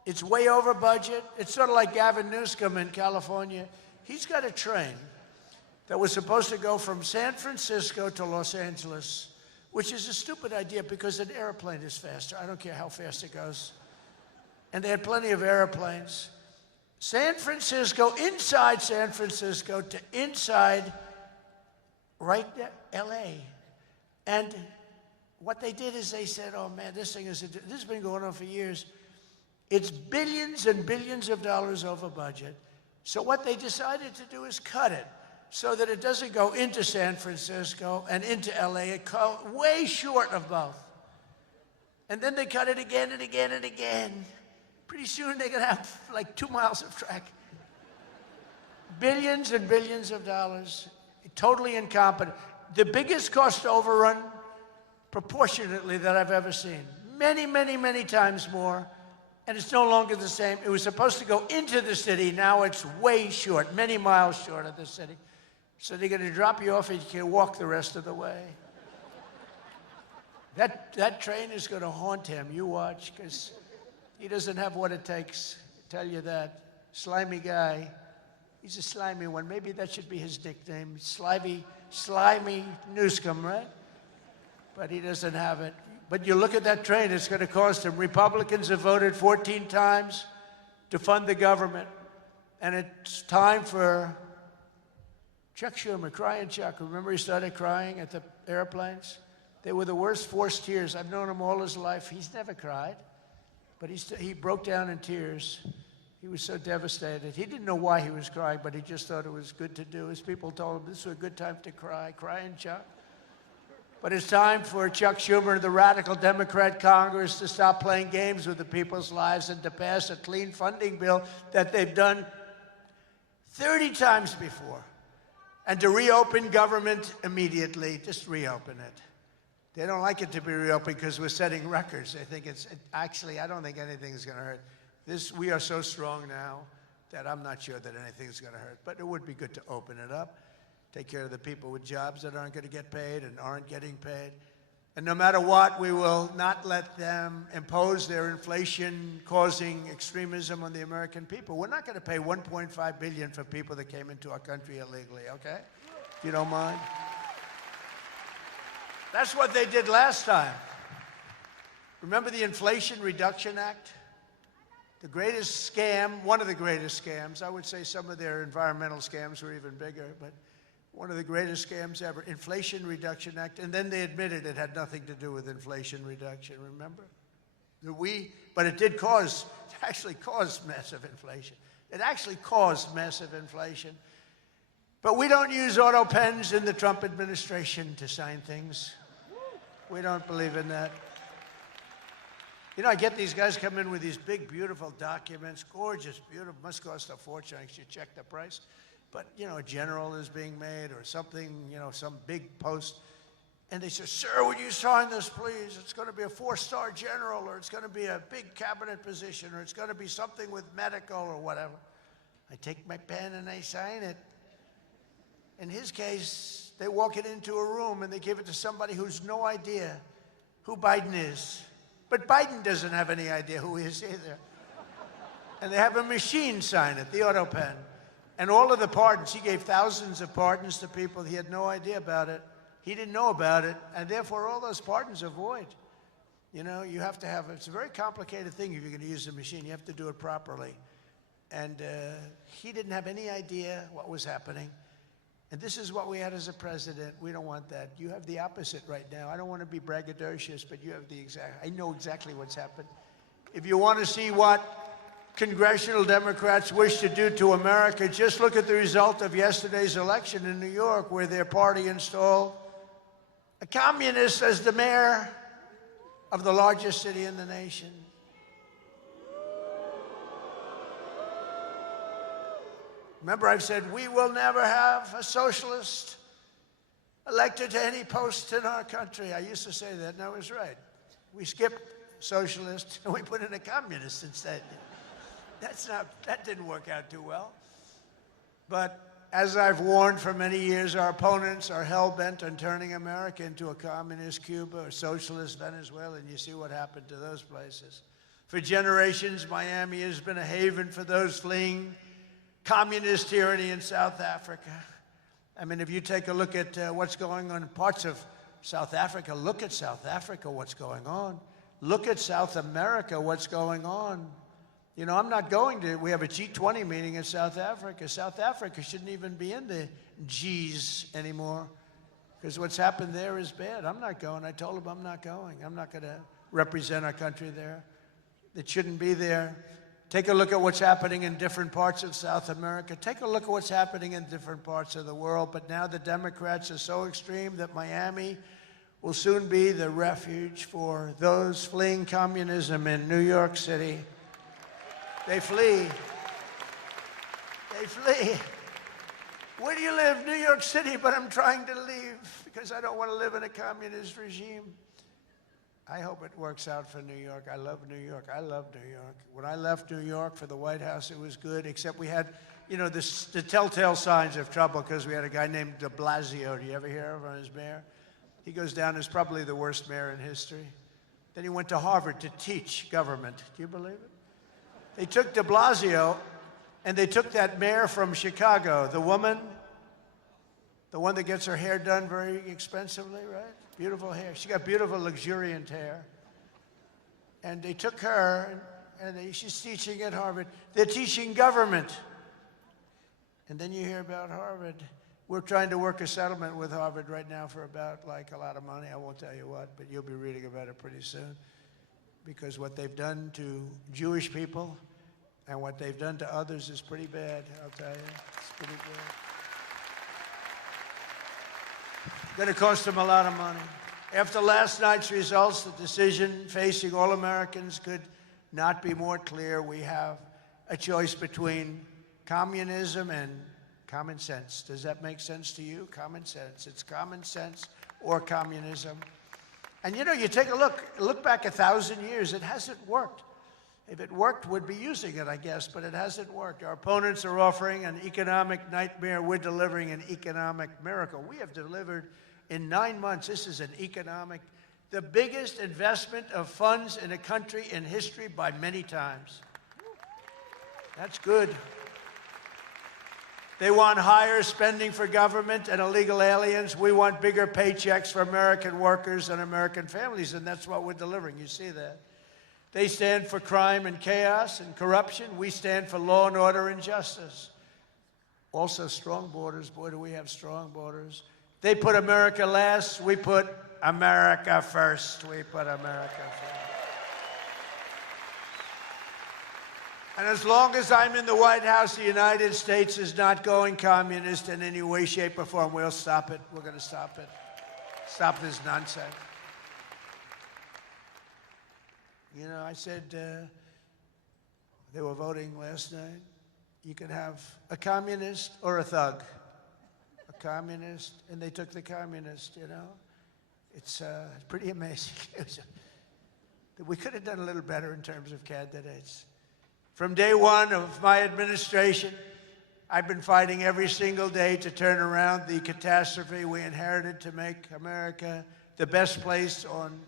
It's way over budget. It's sort of like Gavin Newsom in California. He's got a train that was supposed to go from San Francisco to Los Angeles, which is a stupid idea because an airplane is faster. I don't care how fast it goes. And they had plenty of airplanes. San Francisco, inside San Francisco to inside right there, L.A. And what they did is they said, oh man, this has been going on for years. It's billions and billions of dollars over budget. So what they decided to do is cut it so that it doesn't go into San Francisco and into L.A. It goes way short of both. And then they cut it again and again and again. Pretty soon they're going to have like 2 miles of track. Billions and billions of dollars. Totally incompetent. The biggest cost overrun proportionately that I've ever seen. Many, many, many times more. And it's no longer the same. It was supposed to go into the city. Now it's way short, many miles short of the city. So they're going to drop you off and you can walk the rest of the way. That train is going to haunt him. You watch, because he doesn't have what it takes. I tell you that. Slimy guy. He's a slimy one. Maybe that should be his nickname. Slimy Newsom, right? But he doesn't have it. But you look at that train, it's going to cost him. Republicans have voted 14 times to fund the government. And it's time for Chuck Schumer, crying Chuck. Remember he started crying at the airplanes? They were the worst forced tears. I've known him all his life. He's never cried. But he broke down in tears. He was so devastated. He didn't know why he was crying, but he just thought it was good to do. His people told him this was a good time to cry. Crying Chuck. But it's time for Chuck Schumer and the radical Democrat Congress to stop playing games with the people's lives and to pass a clean funding bill that they've done 30 times before. And to reopen government immediately. Just reopen it. They don't like it to be reopened because we're setting records. They think actually, I don't think anything's going to hurt. We are so strong now that I'm not sure that anything's going to hurt. But it would be good to open it up. take care of the people with jobs that aren't going to get paid and aren't getting paid. And no matter what, we will not let them impose their inflation-causing extremism on the American people. We're not going to pay $1.5 billion for people that came into our country illegally, okay? If you don't mind. That's what they did last time. Remember the Inflation Reduction Act? The greatest scam, one of the greatest scams. I would say some of their environmental scams were even bigger, but one of the greatest scams ever, Inflation Reduction Act, and then they admitted it had nothing to do with inflation reduction, remember? But it did actually caused massive inflation. It actually caused massive inflation. But we don't use auto pens in the Trump administration to sign things. We don't believe in that. You know, I get these guys come in with these big, beautiful documents, gorgeous, beautiful, must cost a fortune, I should check the price. But, you know, a general is being made or something, you know, some big post. And they say, sir, would you sign this, please? It's going to be a 4-star general, or it's going to be a big cabinet position, or it's going to be something with medical or whatever. I take my pen and I sign it. In his case, they walk it into a room and they give it to somebody who's no idea who Biden is. But Biden doesn't have any idea who he is either. And they have a machine sign it, the auto pen. And all of the pardons, he gave thousands of pardons to people. He had no idea about it. He didn't know about it. And therefore, all those pardons are void. You know, you have to have, it's a very complicated thing if you're going to use the machine. You have to do it properly. And he didn't have any idea what was happening. And this is what we had as a president. We don't want that. You have the opposite right now. I don't want to be braggadocious, but you have the exact, I know exactly what's happened. If you want to see what congressional Democrats wish to do to America, just look at the result of yesterday's election in New York, where their party installed a communist as the mayor of the largest city in the nation. Remember, I've said we will never have a socialist elected to any post in our country. I used to say that, and I was right. We skipped socialist and we put in a communist instead. That didn't work out too well. But as I've warned for many years, our opponents are hell-bent on turning America into a communist Cuba or socialist Venezuela, and you see what happened to those places. For generations, Miami has been a haven for those fleeing communist tyranny in South Africa. I mean, if you take a look at what's going on in parts of South Africa, look at South Africa, what's going on. Look at South America, what's going on. You know, I'm not going to, we have a G20 meeting in South Africa. South Africa shouldn't even be in the Gs anymore, because what's happened there is bad. I'm not going. I told them I'm not going. I'm not going to represent our country there. It shouldn't be there. Take a look at what's happening in different parts of South America. Take a look at what's happening in different parts of the world. But now the Democrats are so extreme that Miami will soon be the refuge for those fleeing communism in New York City. They flee. They flee. Where do you live? New York City, but I'm trying to leave because I don't want to live in a communist regime. I hope it works out for New York. I love New York. I love New York. When I left New York for the White House, it was good, except we had, you know, the telltale signs of trouble because we had a guy named de Blasio. Do you ever hear of him as mayor? He goes down as probably the worst mayor in history. Then he went to Harvard to teach government. Do you believe it? They took de Blasio, and they took that mayor from Chicago, the woman, the one that gets her hair done very expensively, right? Beautiful hair. She got beautiful, luxuriant hair. And they took her, and she's teaching at Harvard. They're teaching government. And then you hear about Harvard. We're trying to work a settlement with Harvard right now for about, like, a lot of money. I won't tell you what, but you'll be reading about it pretty soon. Because what they've done to Jewish people and what they've done to others is pretty bad, I'll tell you. It's pretty bad. Going to cost them a lot of money. After last night's results, the decision facing all Americans could not be more clear. We have a choice between communism and common sense. Does that make sense to you? Common sense. It's common sense or communism. And you know, you take a look back 1,000 years, it hasn't worked. If it worked, we'd be using it, I guess, but it hasn't worked. Our opponents are offering an economic nightmare. We're delivering an economic miracle. We have delivered in 9 months. This is the biggest investment of funds in a country in history by many times. That's good. They want higher spending for government and illegal aliens. We want bigger paychecks for American workers and American families, and that's what we're delivering. You see that? They stand for crime and chaos and corruption. We stand for law and order and justice. Also, strong borders. Boy, do we have strong borders. They put America last. We put America first. We put America first. And as long as I'm in the White House, the United States is not going communist in any way, shape, or form. We'll stop it. We're going to stop it. Stop this nonsense. You know, I said they were voting last night. You could have a communist or a thug. A communist, and they took the communist, you know. It's pretty amazing. We could have done a little better in terms of candidates. From day one of my administration, I've been fighting every single day to turn around the catastrophe we inherited to make America the best place on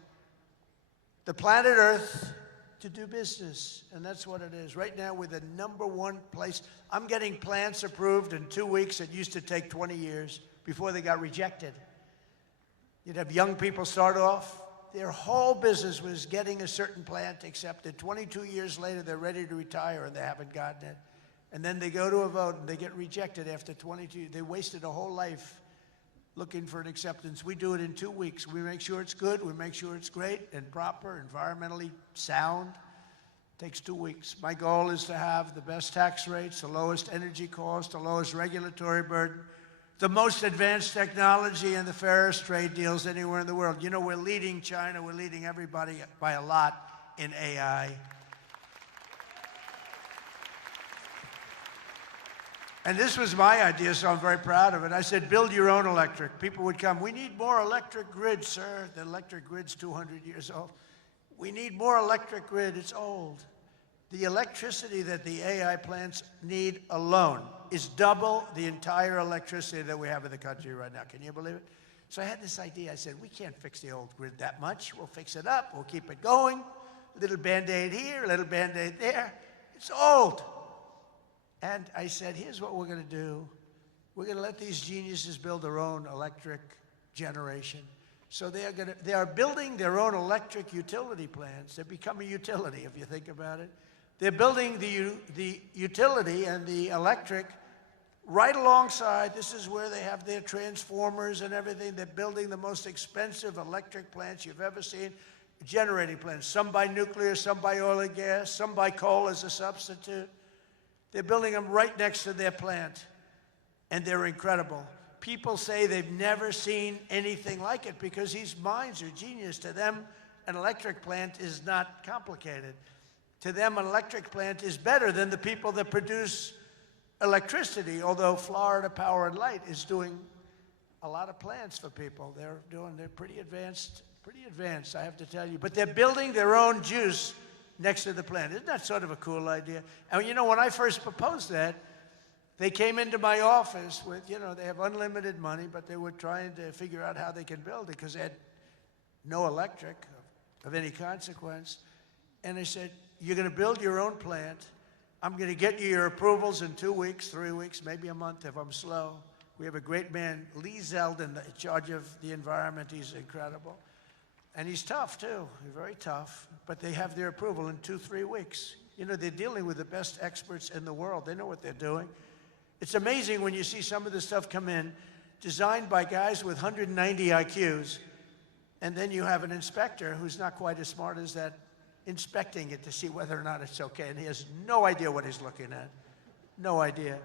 the planet Earth to do business, and that's what it is. Right now, we're the #1 place. I'm getting plants approved in 2 weeks. It used to take 20 years before they got rejected. You'd have young people start off. Their whole business was getting a certain plant accepted. 22 years later, they're ready to retire, and they haven't gotten it. And then they go to a vote, and they get rejected after 22. They wasted a whole life looking for an acceptance. We do it in 2 weeks. We make sure it's good. We make sure it's great and proper, environmentally sound. It takes 2 weeks. My goal is to have the best tax rates, the lowest energy costs, the lowest regulatory burden, the most advanced technology, and the fairest trade deals anywhere in the world. You know, we're leading China. We're leading everybody by a lot in AI. And this was my idea, so I'm very proud of it. I said, build your own electric. People would come. We need more electric grid, sir. The electric grid's 200 years old. We need more electric grid. It's old. The electricity that the AI plants need alone is double the entire electricity that we have in the country right now. Can you believe it? So I had this idea. I said, we can't fix the old grid that much. We'll fix it up. We'll keep it going. A little Band-Aid here, a little Band-Aid there. It's old. And I said, here's what we're going to do. We're going to let these geniuses build their own electric generation. So they are building their own electric utility plants. They become a utility, if you think about it. They're building the utility and the electric right alongside. This is where they have their transformers and everything. They're building the most expensive electric plants you've ever seen, generating plants. Some by nuclear, some by oil and gas, some by coal as a substitute. They're building them right next to their plant, and they're incredible. People say they've never seen anything like it because these minds are genius. To them, an electric plant is not complicated. To them, an electric plant is better than the people that produce electricity, although Florida Power and Light is doing a lot of plants for people. They're pretty advanced, I have to tell you. But they're building their own juice next to the plant. Isn't that sort of a cool idea? And you know, when I first proposed that, they came into my office with, you know, they have unlimited money, but they were trying to figure out how they can build it because they had no electric of any consequence. And they said, you're going to build your own plant. I'm going to get you your approvals in 2 weeks, 3 weeks, maybe a month if I'm slow. We have a great man, Lee Zeldin, in charge of the environment. He's incredible. And he's tough, too. He's very tough. But they have their approval in 2-3 weeks. You know, they're dealing with the best experts in the world. They know what they're doing. It's amazing when you see some of the stuff come in, designed by guys with 190 IQs, and then you have an inspector who's not quite as smart as that, inspecting it to see whether or not it's okay. And he has no idea what he's looking at. No idea.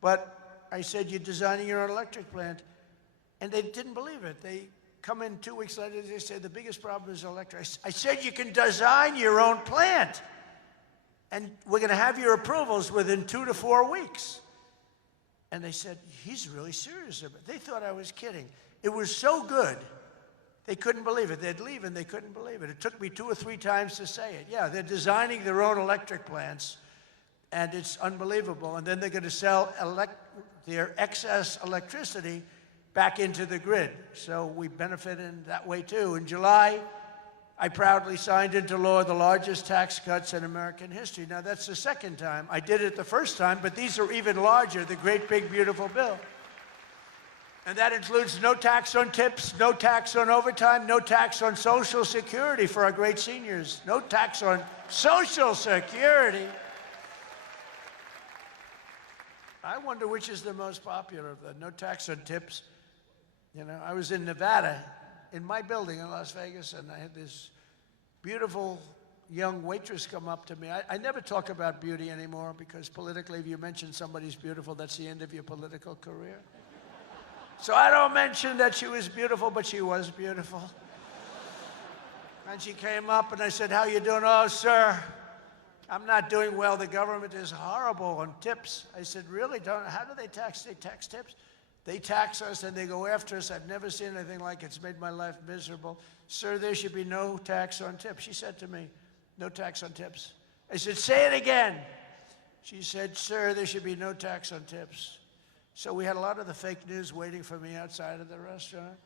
But I said, you're designing your own electric plant. And they didn't believe it. They come in 2 weeks later, they said, the biggest problem is electric. I said, you can design your own plant. And we're going to have your approvals within 2 to 4 weeks. And they said, he's really serious about it. They thought I was kidding. It was so good They couldn't believe it. They'd leave and they couldn't believe it. It took me 2 or 3 times to say it. Yeah, they're designing their own electric plants, and it's unbelievable. And then they're going to sell their excess electricity back into the grid. So we benefit in that way too. In July, I proudly signed into law the largest tax cuts in American history. Now, that's the second time. I did it the first time, but these are even larger, the great, big, beautiful bill. And that includes no tax on tips, no tax on overtime, no tax on Social Security for our great seniors, no tax on Social Security. I wonder which is the most popular of the no tax on tips. You know, I was in Nevada, in my building in Las Vegas, and I had this beautiful young waitress come up to me. I never talk about beauty anymore because politically, if you mention somebody's beautiful, that's the end of your political career. So I don't mention that she was beautiful, but she was beautiful. And she came up and I said, "How you doing?" "Oh, sir, I'm not doing well. The government is horrible on tips." I said, "Really? How do they tax? They tax tips? They tax us and they go after us. I've never seen anything like it. It's made my life miserable." "Sir, there should be no tax on tips." She said to me, "No tax on tips." I said, "Say it again." She said, "Sir, there should be no tax on tips." So we had a lot of the fake news waiting for me outside of the restaurant.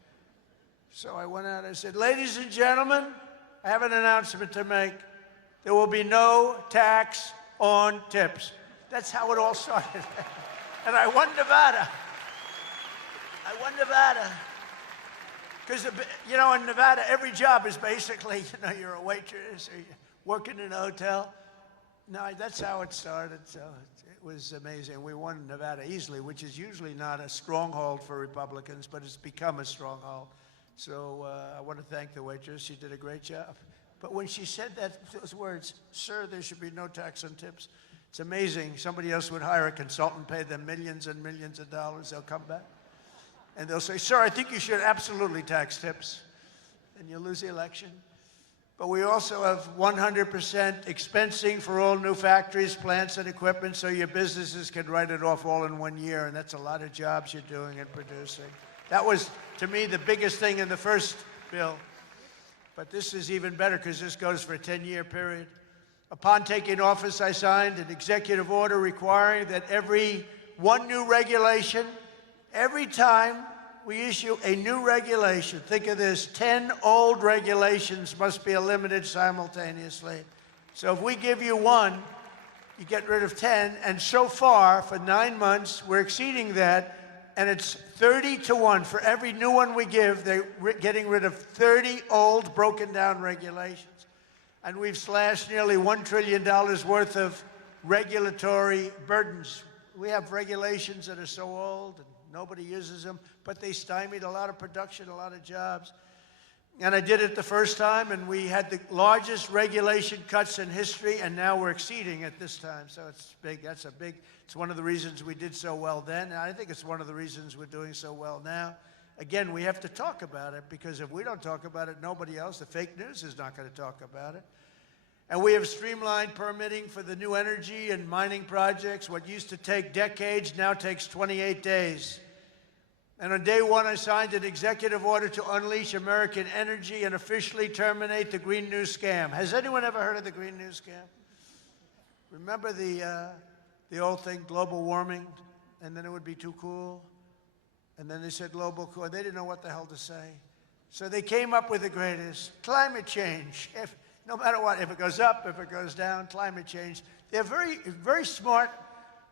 So I went out and I said, "Ladies and gentlemen, I have an announcement to make. There will be no tax on tips." That's how it all started. And I won Nevada. I won Nevada. Because, you know, in Nevada, every job is basically, you know, you're a waitress or you're working in a hotel. No, that's how it started. So it was amazing. We won Nevada easily, which is usually not a stronghold for Republicans, but it's become a stronghold. So I want to thank the waitress. She did a great job. But when she said those words, "Sir, there should be no tax on tips," it's amazing. Somebody else would hire a consultant, pay them millions and millions of dollars. They'll come back. And they'll say, "Sir, I think you should absolutely tax tips." And you'll lose the election. But we also have 100% expensing for all new factories, plants, and equipment so your businesses can write it off all in 1 year. And that's a lot of jobs you're doing and producing. That was, to me, the biggest thing in the first bill. But this is even better because this goes for a 10-year period. Upon taking office, I signed an executive order requiring that every new regulation, every time we issue a new regulation, think of this, 10 old regulations must be eliminated simultaneously. So if we give you one, you get rid of 10. And so far, for 9 months, we're exceeding that. And it's 30 to 1. For every new one we give, they're getting rid of 30 old, broken down regulations. And we've slashed nearly $1 trillion worth of regulatory burdens. We have regulations that are so old and nobody uses them, but they stymied a lot of production, a lot of jobs. And I did it the first time, and we had the largest regulation cuts in history, and now we're exceeding it this time. So it's big. It's one of the reasons we did so well then, and I think it's one of the reasons we're doing so well now. Again, we have to talk about it, because if we don't talk about it, nobody else, the fake news, is not going to talk about it. And we have streamlined permitting for the new energy and mining projects. What used to take decades now takes 28 days. And on day one, I signed an executive order to unleash American energy and officially terminate the Green New Scam. Has anyone ever heard of the Green New Scam? Remember the old thing, global warming, and then it would be too cool? And then they said global cool. They didn't know what the hell to say. So they came up with the greatest, climate change. No matter what, if it goes up, if it goes down, climate change. They're very, very smart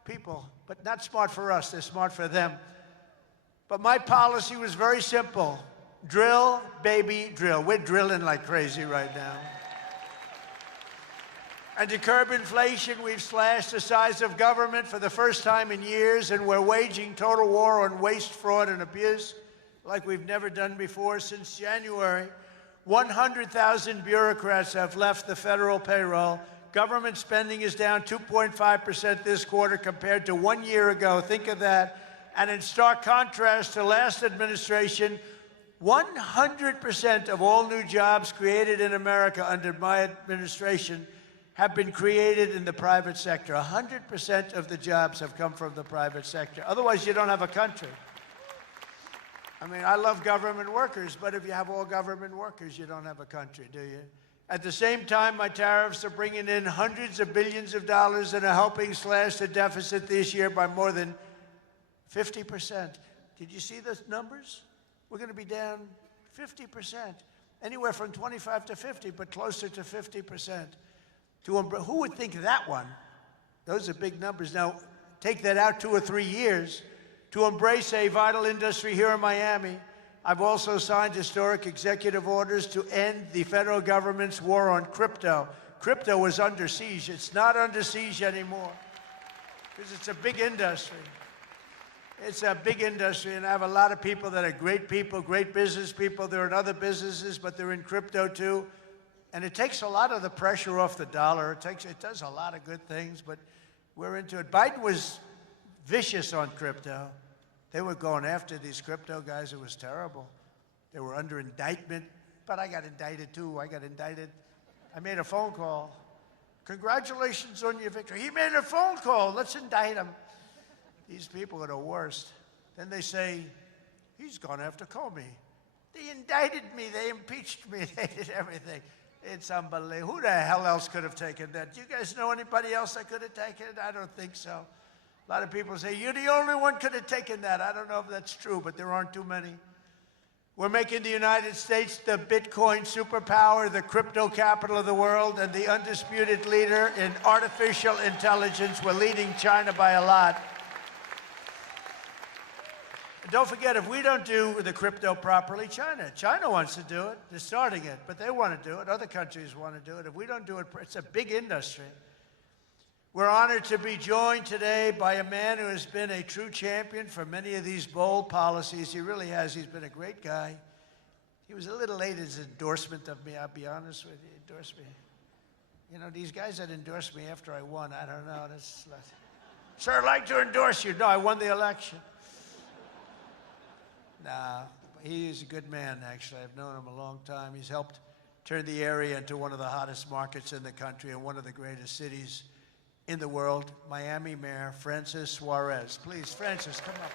people, but not smart for us. They're smart for them. But my policy was very simple. Drill, baby, drill. We're drilling like crazy right now. And to curb inflation, we've slashed the size of government for the first time in years, and we're waging total war on waste, fraud, and abuse like we've never done before. Since January, 100,000 bureaucrats have left the federal payroll. Government spending is down 2.5% this quarter compared to 1 year ago. Think of that. And in stark contrast to last administration, 100% of all new jobs created in America under my administration have been created in the private sector. 100% of the jobs have come from the private sector. Otherwise, you don't have a country. I mean, I love government workers, but if you have all government workers, you don't have a country, do you? At the same time, my tariffs are bringing in hundreds of billions of dollars and are helping slash the deficit this year by more than 50%. Did you see the numbers? We're going to be down 50%, anywhere from 25 to 50, but closer to 50%. Who would think that one? Those are big numbers. Now, take that out 2 or 3 years. To embrace a vital industry here in Miami, I've also signed historic executive orders to end the federal government's war on crypto. Crypto was under siege. It's not under siege anymore because it's a big industry. It's a big industry, and I have a lot of people that are great people, great business people. They're in other businesses, but they're in crypto too. And it takes a lot of the pressure off the dollar. It does a lot of good things, but we're into it. Biden was vicious on crypto. They were going after these crypto guys. It was terrible. They were under indictment, but I got indicted too. I made a phone call. Congratulations on your victory. He made a phone call. Let's indict him. These people are the worst. Then they say, he's gone after Comey. They indicted me. They impeached me. They did everything. It's unbelievable. Who the hell else could have taken that? Do you guys know anybody else that could have taken it? I don't think so. A lot of people say, you're the only one could have taken that. I don't know if that's true, but there aren't too many. We're making the United States the Bitcoin superpower, the crypto capital of the world, and the undisputed leader in artificial intelligence. We're leading China by a lot. And don't forget, if we don't do the crypto properly, China wants to do it. They're starting it, but they want to do it. Other countries want to do it. If we don't do it, it's a big industry. We're honored to be joined today by a man who has been a true champion for many of these bold policies. He really has. He's been a great guy. He was a little late in his endorsement of me, I'll be honest with you. Endorsed me. You know, these guys that endorsed me after I won, I don't know. Sir, I'd like to endorse you. No, I won the election. Nah, he is a good man, actually. I've known him a long time. He's helped turn the area into one of the hottest markets in the country and one of the greatest cities in the world. Miami Mayor Francis Suarez. Please, Francis, come up.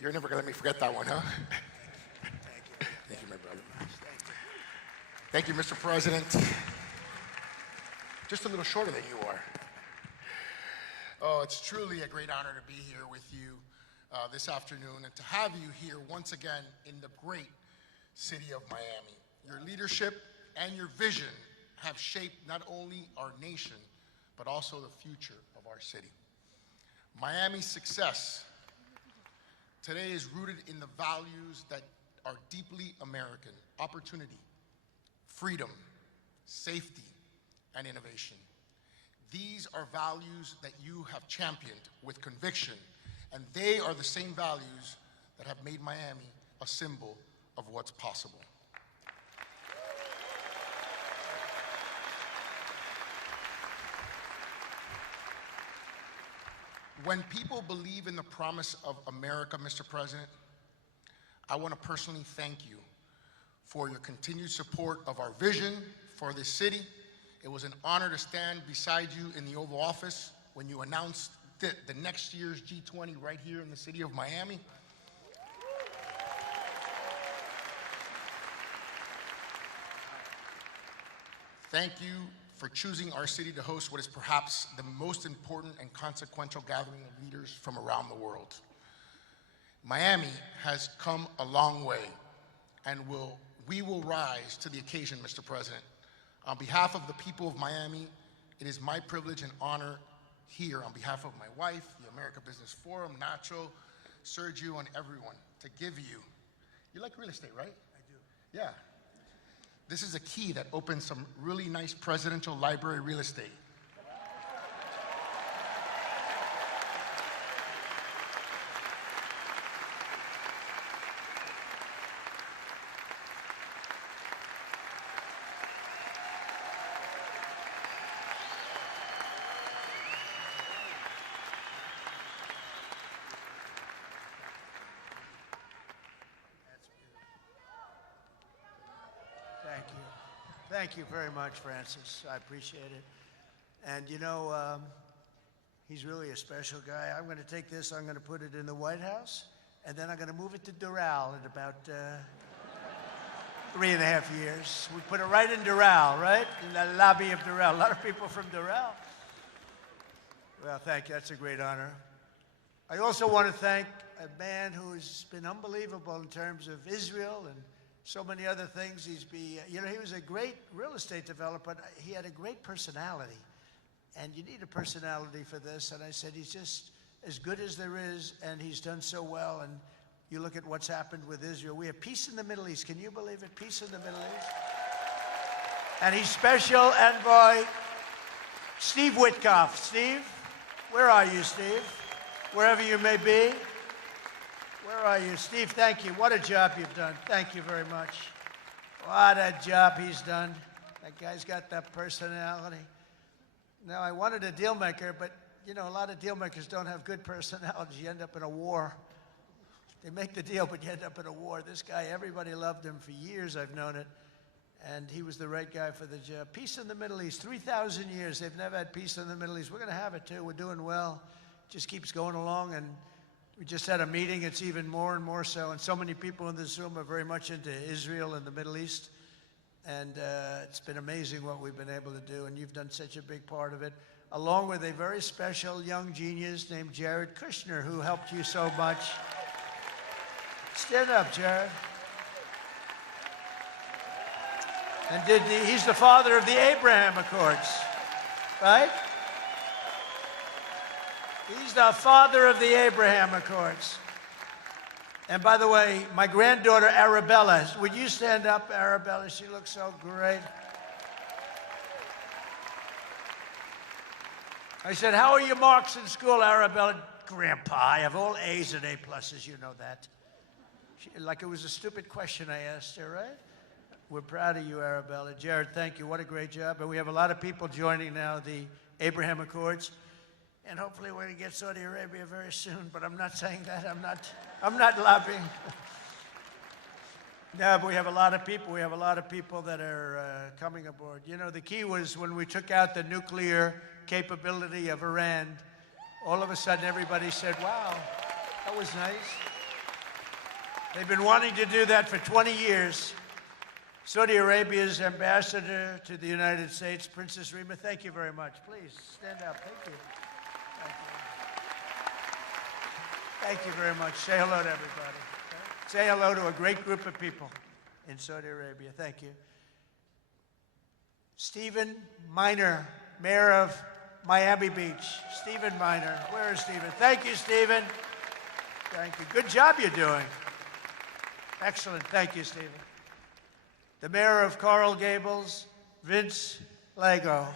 You're never gonna let me forget that one, huh? Thank you, my brother. Thank you, Mr. President. Just a little shorter than you are. Oh, it's truly a great honor to be here with you this afternoon and to have you here once again in the great city of Miami. Your leadership and your vision have shaped not only our nation, but also the future of our city. Miami's success today is rooted in the values that are deeply American: opportunity, freedom, safety, and innovation. These are values that you have championed with conviction, and they are the same values that have made Miami a symbol of what's possible. When people believe in the promise of America, Mr. President, I want to personally thank you for your continued support of our vision for this city. It was an honor to stand beside you in the Oval Office when you announced the next year's G20 right here in the city of Miami. Thank you for choosing our city to host what is perhaps the most important and consequential gathering of leaders from around the world. Miami has come a long way, and we will rise to the occasion, Mr. President. On behalf of the people of Miami, it is my privilege and honor here, on behalf of my wife, the America Business Forum, Nacho, Sergio, and everyone, to give you like real estate, right? I do. Yeah. This is a key that opens some really nice presidential library real estate. Thank you. Thank you very much, Francis. I appreciate it. And you know, he's really a special guy. I'm going to take this, I'm going to put it in the White House, and then I'm going to move it to Doral in about 3.5 years. We put it right in Doral, right? In the lobby of Doral. A lot of people from Doral. Well, thank you. That's a great honor. I also want to thank a man who's been unbelievable in terms of Israel and so many other things. You know, he was a great real estate developer. He had a great personality. And you need a personality for this. And I said, he's just as good as there is, and he's done so well. And you look at what's happened with Israel. We have peace in the Middle East. Can you believe it? Peace in the Middle East. And he's special envoy Steve Witkoff. Steve, where are you, Steve? Wherever you may be. Where are you? Steve, thank you. What a job you've done. Thank you very much. What a job he's done. That guy's got that personality. Now, I wanted a deal maker, but, you know, a lot of deal makers don't have good personalities. You end up in a war. They make the deal, but you end up in a war. This guy, everybody loved him for years. I've known it. And he was the right guy for the job. Peace in the Middle East. 3,000 years. They've never had peace in the Middle East. We're going to have it, too. We're doing well. Just keeps going along. And we just had a meeting. It's even more and more so. And so many people in this room are very much into Israel and the Middle East. And it's been amazing what we've been able to do, and you've done such a big part of it, along with a very special young genius named Jared Kushner, who helped you so much. Stand up, Jared. And he's the father of the Abraham Accords, right? He's the father of the Abraham Accords. And by the way, my granddaughter, Arabella, would you stand up, Arabella? She looks so great. I said, how are your marks in school, Arabella? Grandpa, I have all A's and A pluses, you know that. Like it was a stupid question I asked her, right? We're proud of you, Arabella. Jared, thank you. What a great job. And we have a lot of people joining now the Abraham Accords. And hopefully we're going to get Saudi Arabia very soon, but I'm not saying that. I'm not lobbying. No, but we have a lot of people. We have a lot of people that are coming aboard. You know, the key was when we took out the nuclear capability of Iran, all of a sudden everybody said, wow, that was nice. They've been wanting to do that for 20 years. Saudi Arabia's ambassador to the United States, Princess Rima, thank you very much. Please, stand up. Thank you. Thank you very much. Say hello to everybody. Say hello to a great group of people in Saudi Arabia. Thank you. Stephen Miner, Mayor of Miami Beach. Stephen Miner. Where is Stephen? Thank you, Stephen. Thank you. Good job you're doing. Excellent. Thank you, Stephen. The Mayor of Coral Gables, Vince Lago.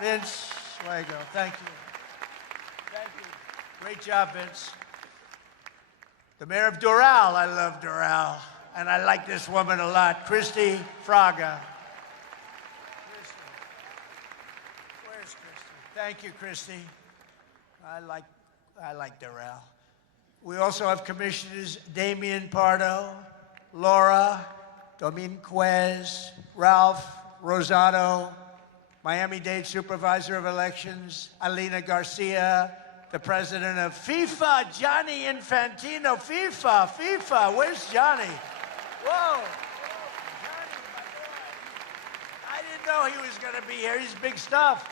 Vince Lago. Thank you. Thank you. Great job, Vince. The Mayor of Doral. I love Doral. And I like this woman a lot. Christy Fraga. Christy. Where's Christy? Thank you, Christy. I like Doral. We also have Commissioners Damian Pardo, Laura Dominguez, Ralph Rosado, Miami-Dade Supervisor of Elections, Alina Garcia, the President of FIFA, Gianni Infantino. FIFA, where's Johnny? Whoa, Johnny, my boy. I didn't know he was going to be here. He's big stuff.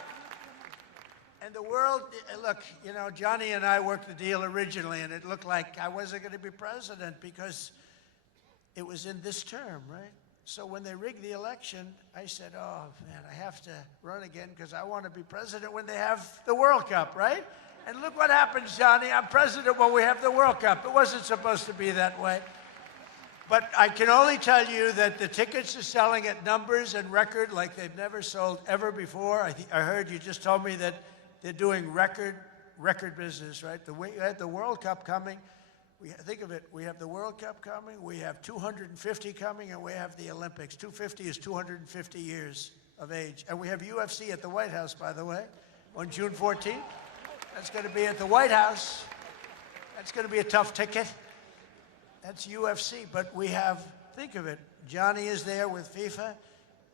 And the world, look, you know, Johnny and I worked the deal originally, and it looked like I wasn't going to be president because it was in this term, right? So when they rigged the election, I said, oh, man, I have to run again because I want to be president when they have the World Cup, right? And look what happens, Johnny. I'm president when we have the World Cup. It wasn't supposed to be that way. But I can only tell you that the tickets are selling at numbers and record like they've never sold ever before. I heard you just told me that they're doing record business, right? We had the World Cup coming. Think of it, we have the World Cup coming, we have 250 coming, and we have the Olympics. 250 is 250 years of age. And we have UFC at the White House, by the way, on June 14th. That's going to be at the White House. That's going to be a tough ticket. That's UFC. But we have, think of it. Johnny is there with FIFA,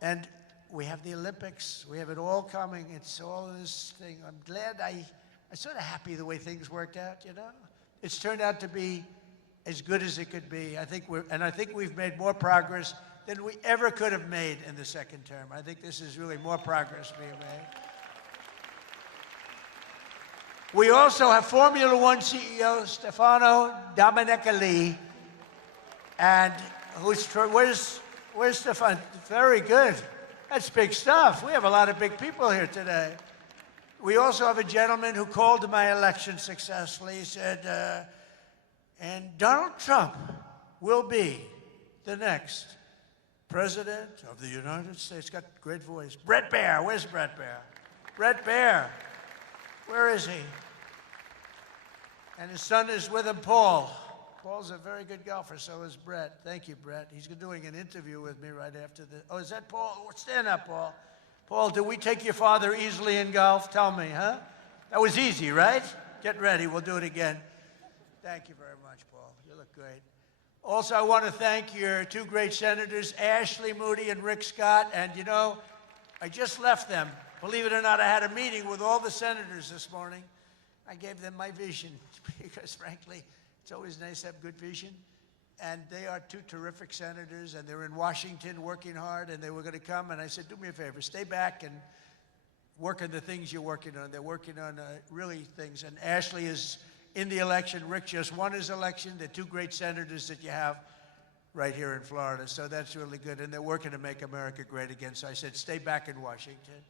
and we have the Olympics. We have it all coming. It's all this thing. I'm glad I'm sort of happy the way things worked out, you know? It's turned out to be as good as it could be. I think we've made more progress than we ever could have made in the second term. I think this is really more progress being made. We also have Formula One CEO Stefano Domenicali, and where's Stefano? Very good. That's big stuff. We have a lot of big people here today. We also have a gentleman who called my election successfully. He said, and Donald Trump will be the next president of the United States. Got a great voice. Brett Baer. Where's Brett Baer? Brett Baer. Where is he? And his son is with him, Paul. Paul's a very good golfer, so is Brett. Thank you, Brett. He's doing an interview with me right after the... Oh, is that Paul? Stand up, Paul. Paul, did we take your father easily in golf? Tell me, huh? That was easy, right? Get ready. We'll do it again. Thank you very much, Paul. You look great. Also, I want to thank your two great senators, Ashley Moody and Rick Scott. And, you know, I just left them. Believe it or not, I had a meeting with all the senators this morning. I gave them my vision because, frankly, it's always nice to have good vision. And they are two terrific senators, and they're in Washington working hard, and they were going to come. And I said, do me a favor, stay back and work on the things you're working on. They're working on really things. And Ashley is in the election. Rick just won his election. They're two great senators that you have right here in Florida. So that's really good. And they're working to make America great again. So I said, stay back in Washington.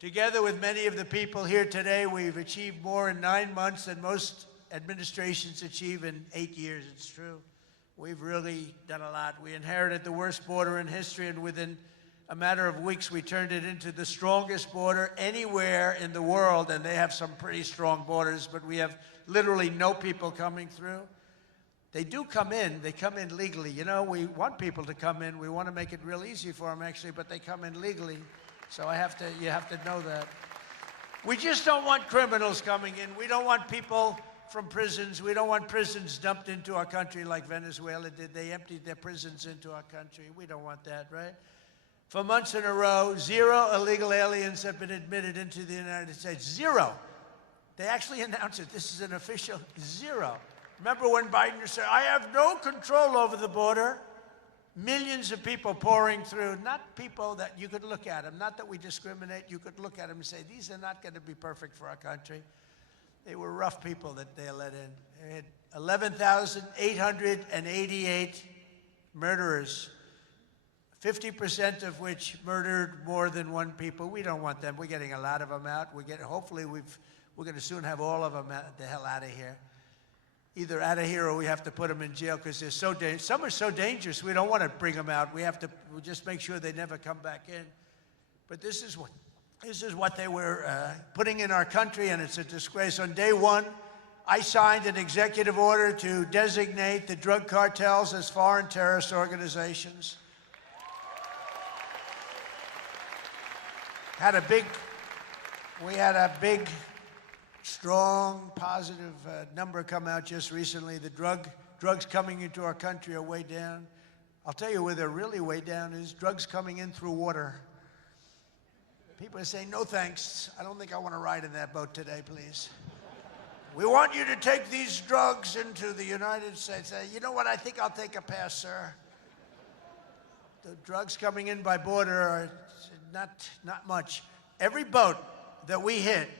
Together with many of the people here today, we've achieved more in 9 months than most administrations achieve in 8 years. It's true. We've really done a lot. We inherited the worst border in history, and within a matter of weeks, we turned it into the strongest border anywhere in the world, and they have some pretty strong borders, but we have literally no people coming through. They do come in. They come in legally. You know, we want people to come in. We want to make it real easy for them, actually, but they come in legally. So you have to know that. We just don't want criminals coming in. We don't want people from prisons. We don't want prisons dumped into our country like Venezuela did. They emptied their prisons into our country. We don't want that, right? For months in a row, 0 illegal aliens have been admitted into the United States. 0. They actually announced it. This is an official 0. Remember when Biden said, I have no control over the border? Millions of people pouring through, not people that you could look at them, not that we discriminate. You could look at them and say, these are not going to be perfect for our country. They were rough people that they let in. They had 11,888 murderers, 50% of which murdered more than one people. We don't want them. We're getting a lot of them out. Hopefully we're going to soon have all of them the hell out of here. Either out of here or we have to put them in jail because they're so dangerous. Some are so dangerous we don't want to bring them out. We'll just make sure they never come back in. But this is what they were putting in our country, and it's a disgrace. On day one, I signed an executive order to designate the drug cartels as foreign terrorist organizations. We had a big, strong, positive number come out just recently. The drugs coming into our country are way down. I'll tell you where they're really way down is drugs coming in through water. People are saying, no thanks. I don't think I want to ride in that boat today, please. We want you to take these drugs into the United States. You know what? I think I'll take a pass, sir. The drugs coming in by border are not much. Every boat that we hit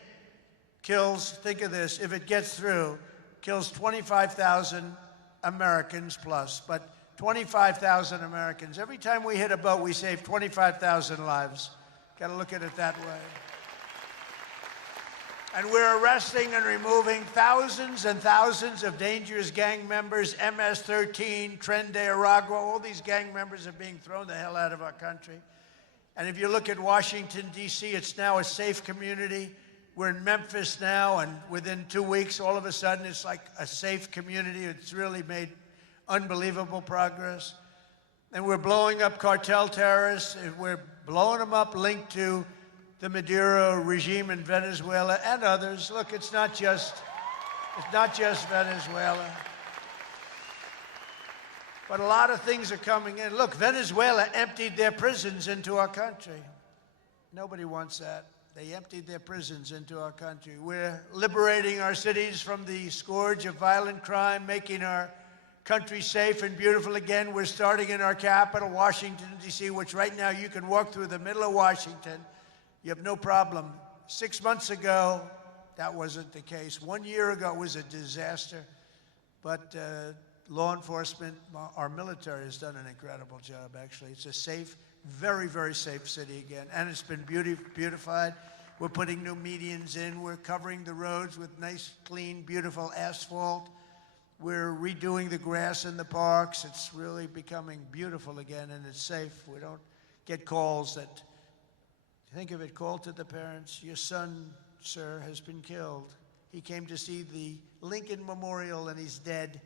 kills, think of this, if it gets through, kills 25,000 Americans plus, but 25,000 Americans. Every time we hit a boat, we save 25,000 lives. Got to look at it that way. And we're arresting and removing thousands and thousands of dangerous gang members, MS-13, Tren de Aragua, all these gang members are being thrown the hell out of our country. And if you look at Washington, D.C., it's now a safe community. We're in Memphis now, and within 2 weeks, all of a sudden, it's like a safe community. It's really made unbelievable progress. And we're blowing up cartel terrorists. We're blowing them up linked to the Maduro regime in Venezuela and others. Look, it's not just Venezuela. But a lot of things are coming in. Look, Venezuela emptied their prisons into our country. Nobody wants that. They emptied their prisons into our country. We're liberating our cities from the scourge of violent crime, making our country safe and beautiful again. We're starting in our capital, Washington, D.C., which right now you can walk through the middle of Washington. You have no problem. 6 months ago, that wasn't the case. 1 year ago, it was a disaster. But law enforcement, our military has done an incredible job, actually. It's a safe, very, very safe city again. And it's been beautified. We're putting new medians in. We're covering the roads with nice, clean, beautiful asphalt. We're redoing the grass in the parks. It's really becoming beautiful again, and it's safe. We don't get calls that, think of it, call to the parents, your son, sir, has been killed. He came to see the Lincoln Memorial, and he's dead.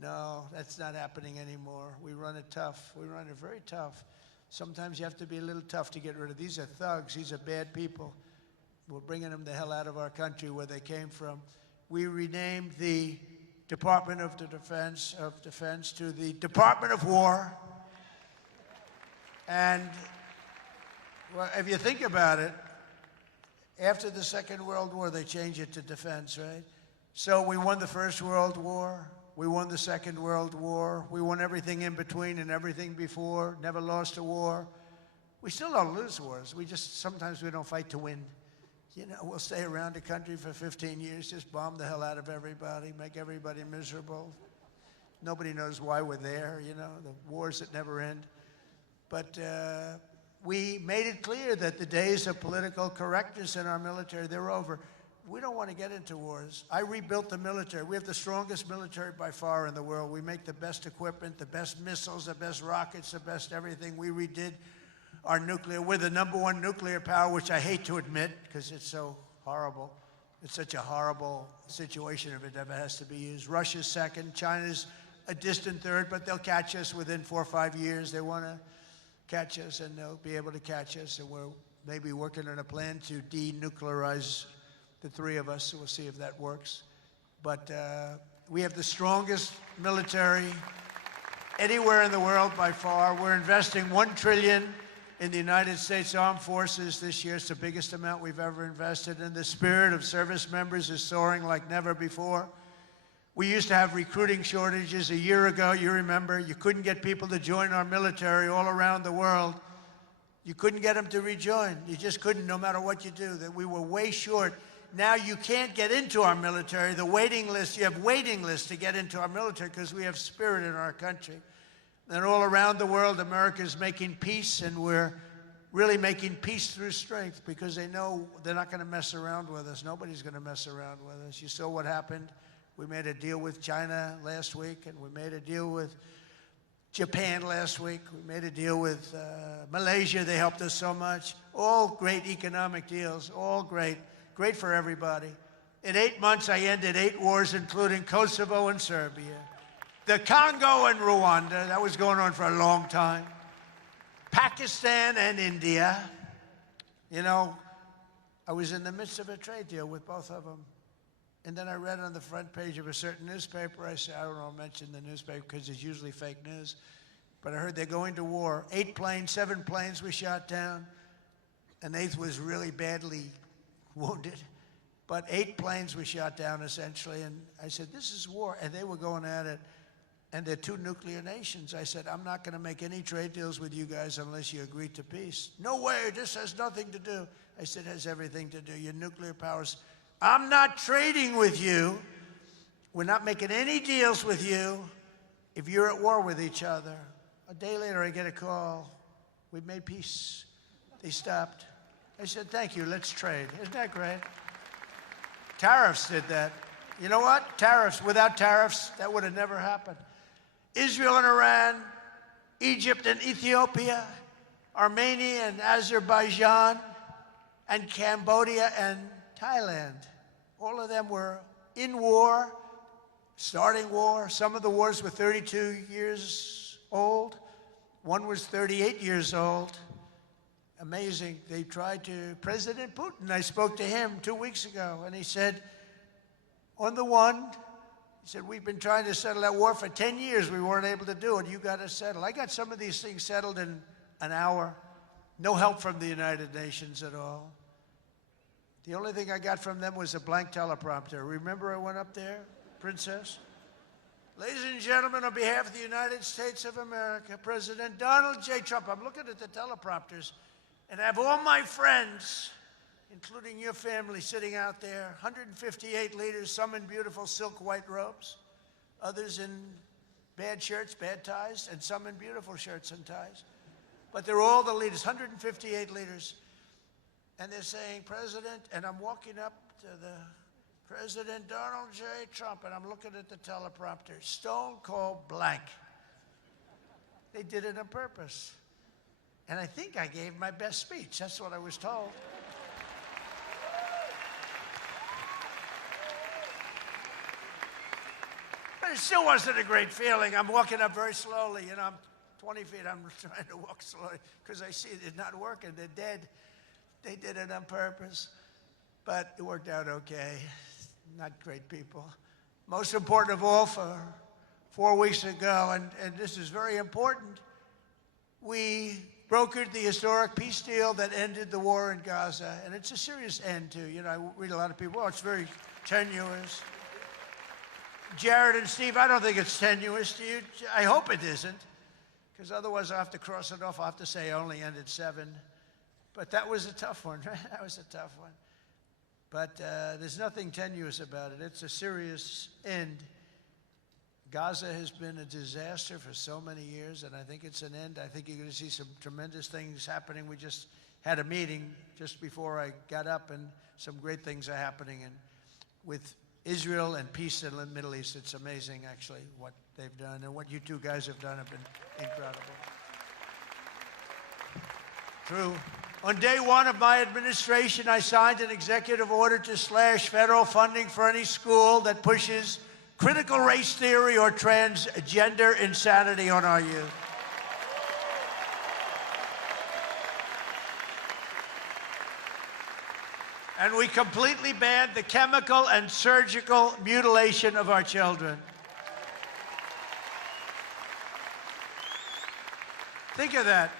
No, that's not happening anymore. We run it tough. We run it very tough. Sometimes you have to be a little tough to get rid of. These are thugs. These are bad people. We're bringing them the hell out of our country where they came from. We renamed the Department of Defense to the Department of War. And well, if you think about it, after the Second World War, they changed it to defense, right? So we won the First World War. We won the Second World War. We won everything in between and everything before. Never lost a war. We still don't lose wars. Sometimes we don't fight to win. You know, we'll stay around the country for 15 years, just bomb the hell out of everybody, make everybody miserable. Nobody knows why we're there, you know, the wars that never end. But we made it clear that the days of political correctness in our military, they're over. We don't want to get into wars. I rebuilt the military. We have the strongest military by far in the world. We make the best equipment, the best missiles, the best rockets, the best everything. We redid our nuclear. We're the #1 nuclear power, which I hate to admit because it's so horrible. It's such a horrible situation if it ever has to be used. Russia's second. China's a distant third, but they'll catch us within 4 or 5 years. They want to catch us, and they'll be able to catch us. And we're maybe working on a plan to denuclearize the three of us, so we'll see if that works. But we have the strongest military anywhere in the world by far. We're investing $1 trillion in the United States Armed Forces this year. It's the biggest amount we've ever invested, and the spirit of service members is soaring like never before. We used to have recruiting shortages a year ago. You remember, you couldn't get people to join our military all around the world. You couldn't get them to rejoin. You just couldn't, no matter what you do. That we were way short. Now you can't get into our military. The waiting list, you have waiting lists to get into our military because we have spirit in our country. And all around the world, America is making peace, and we're really making peace through strength because they know they're not going to mess around with us. Nobody's going to mess around with us. You saw what happened. We made a deal with China last week, and we made a deal with Japan last week. We made a deal with Malaysia. They helped us so much. All great economic deals, all great. Great for everybody. In 8 months, I ended 8 wars, including Kosovo and Serbia. The Congo and Rwanda, that was going on for a long time. Pakistan and India. You know, I was in the midst of a trade deal with both of them. And then I read on the front page of a certain newspaper, I said, I don't know, mention the newspaper because it's usually fake news. But I heard they're going to war. 7 planes were shot down. An 8th was really badly wounded. But 8 planes were shot down, essentially. And I said, this is war. And they were going at it. And they're 2 nuclear nations. I said, I'm not going to make any trade deals with you guys unless you agree to peace. No way, this has nothing to do. I said, it has everything to do. Your nuclear powers. I'm not trading with you. We're not making any deals with you if you're at war with each other. A day later, I get a call. We made peace. They stopped. I said, thank you, let's trade. Isn't that great? Tariffs did that. You know what? Tariffs. Without tariffs, that would have never happened. Israel and Iran, Egypt and Ethiopia, Armenia and Azerbaijan, and Cambodia and Thailand. All of them were in war, starting war. Some of the wars were 32 years old. One was 38 years old. Amazing. They tried to, President Putin, I spoke to him 2 weeks ago, and he said, on the one, He said, we've been trying to settle that war for 10 years. We weren't able to do it. You got to settle. I got some of these things settled in an hour. No help from the United Nations at all. The only thing I got from them was a blank teleprompter. Remember I went up there, Princess? Ladies and gentlemen, on behalf of the United States of America, President Donald J. Trump, I'm looking at the teleprompters, and I have all my friends, including your family, sitting out there, 158 leaders, some in beautiful silk white robes, others in bad shirts, bad ties, and some in beautiful shirts and ties. But they're all the leaders, 158 leaders. And they're saying, President, and I'm walking up to the President Donald J. Trump, and I'm looking at the teleprompter, stone cold blank. They did it on purpose. And I think I gave my best speech. That's what I was told. But it still wasn't a great feeling. I'm walking up very slowly, you know, I'm 20 feet. I'm trying to walk slowly because I see it's not working. They're dead. They did it on purpose. But it worked out okay. Not great people. Most important of all, for 4 weeks ago, and this is very important, we brokered the historic peace deal that ended the war in Gaza. And it's a serious end, too. You know, I read a lot of people, oh, it's very tenuous. Jared and Steve, I don't think it's tenuous to you. I hope it isn't, because otherwise I'll have to cross it off. I'll have to say I only ended 7. But that was a tough one, right? That was a tough one. But there's nothing tenuous about it. It's a serious end. Gaza has been a disaster for so many years, and I think it's an end. I think you're going to see some tremendous things happening. We just had a meeting just before I got up, and some great things are happening. And with Israel and peace in the Middle East, it's amazing, actually, what they've done. And what you two guys have done have been incredible. True. On day 1 of my administration, I signed an executive order to slash federal funding for any school that pushes critical race theory or transgender insanity on our youth. And we completely banned the chemical and surgical mutilation of our children. Think of that.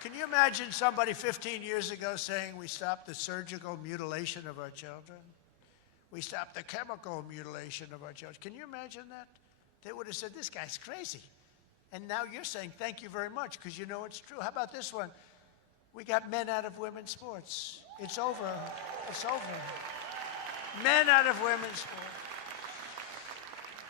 Can you imagine somebody 15 years ago saying we stopped the surgical mutilation of our children? We stopped the chemical mutilation of our children. Can you imagine that? They would have said, this guy's crazy. And now you're saying, thank you very much, because you know it's true. How about this one? We got men out of women's sports. It's over. It's over. Men out of women's sports.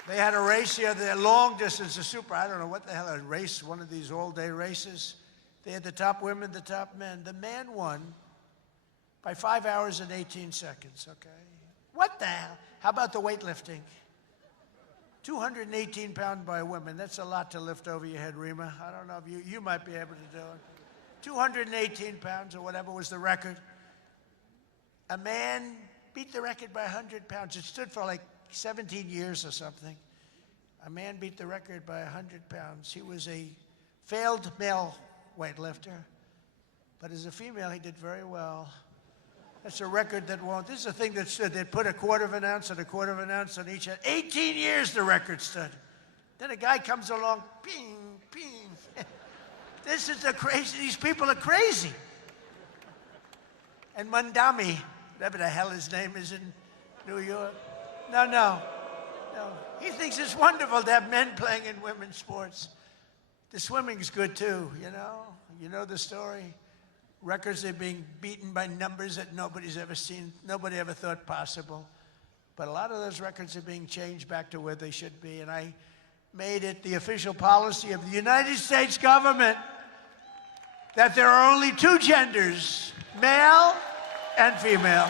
They had a race here, the long distance, I don't know what the hell, a race, one of these all-day races. They had the top women, the top men. The man won by 5 hours and 18 seconds, okay? What the hell? How about the weightlifting? 218 pounds by women. That's a lot to lift over your head, Rima. I don't know if you might be able to do it. 218 pounds or whatever was the record. A man beat the record by 100 pounds. It stood for like 17 years or something. A man beat the record by 100 pounds. He was a failed male weightlifter, but as a female, he did very well. That's a record that won't. This is a thing that stood. They'd put a quarter of an ounce and a quarter of an ounce on each head. 18 years the record stood. Then a guy comes along, ping, ping. This is the crazy. These people are crazy. And Mandami, whatever the hell his name is in New York. No. He thinks it's wonderful to have men playing in women's sports. The swimming's good too, you know? You know the story? Records are being beaten by numbers that nobody's ever seen, nobody ever thought possible. But a lot of those records are being changed back to where they should be, and I made it the official policy of the United States government that there are only 2 genders, male and female.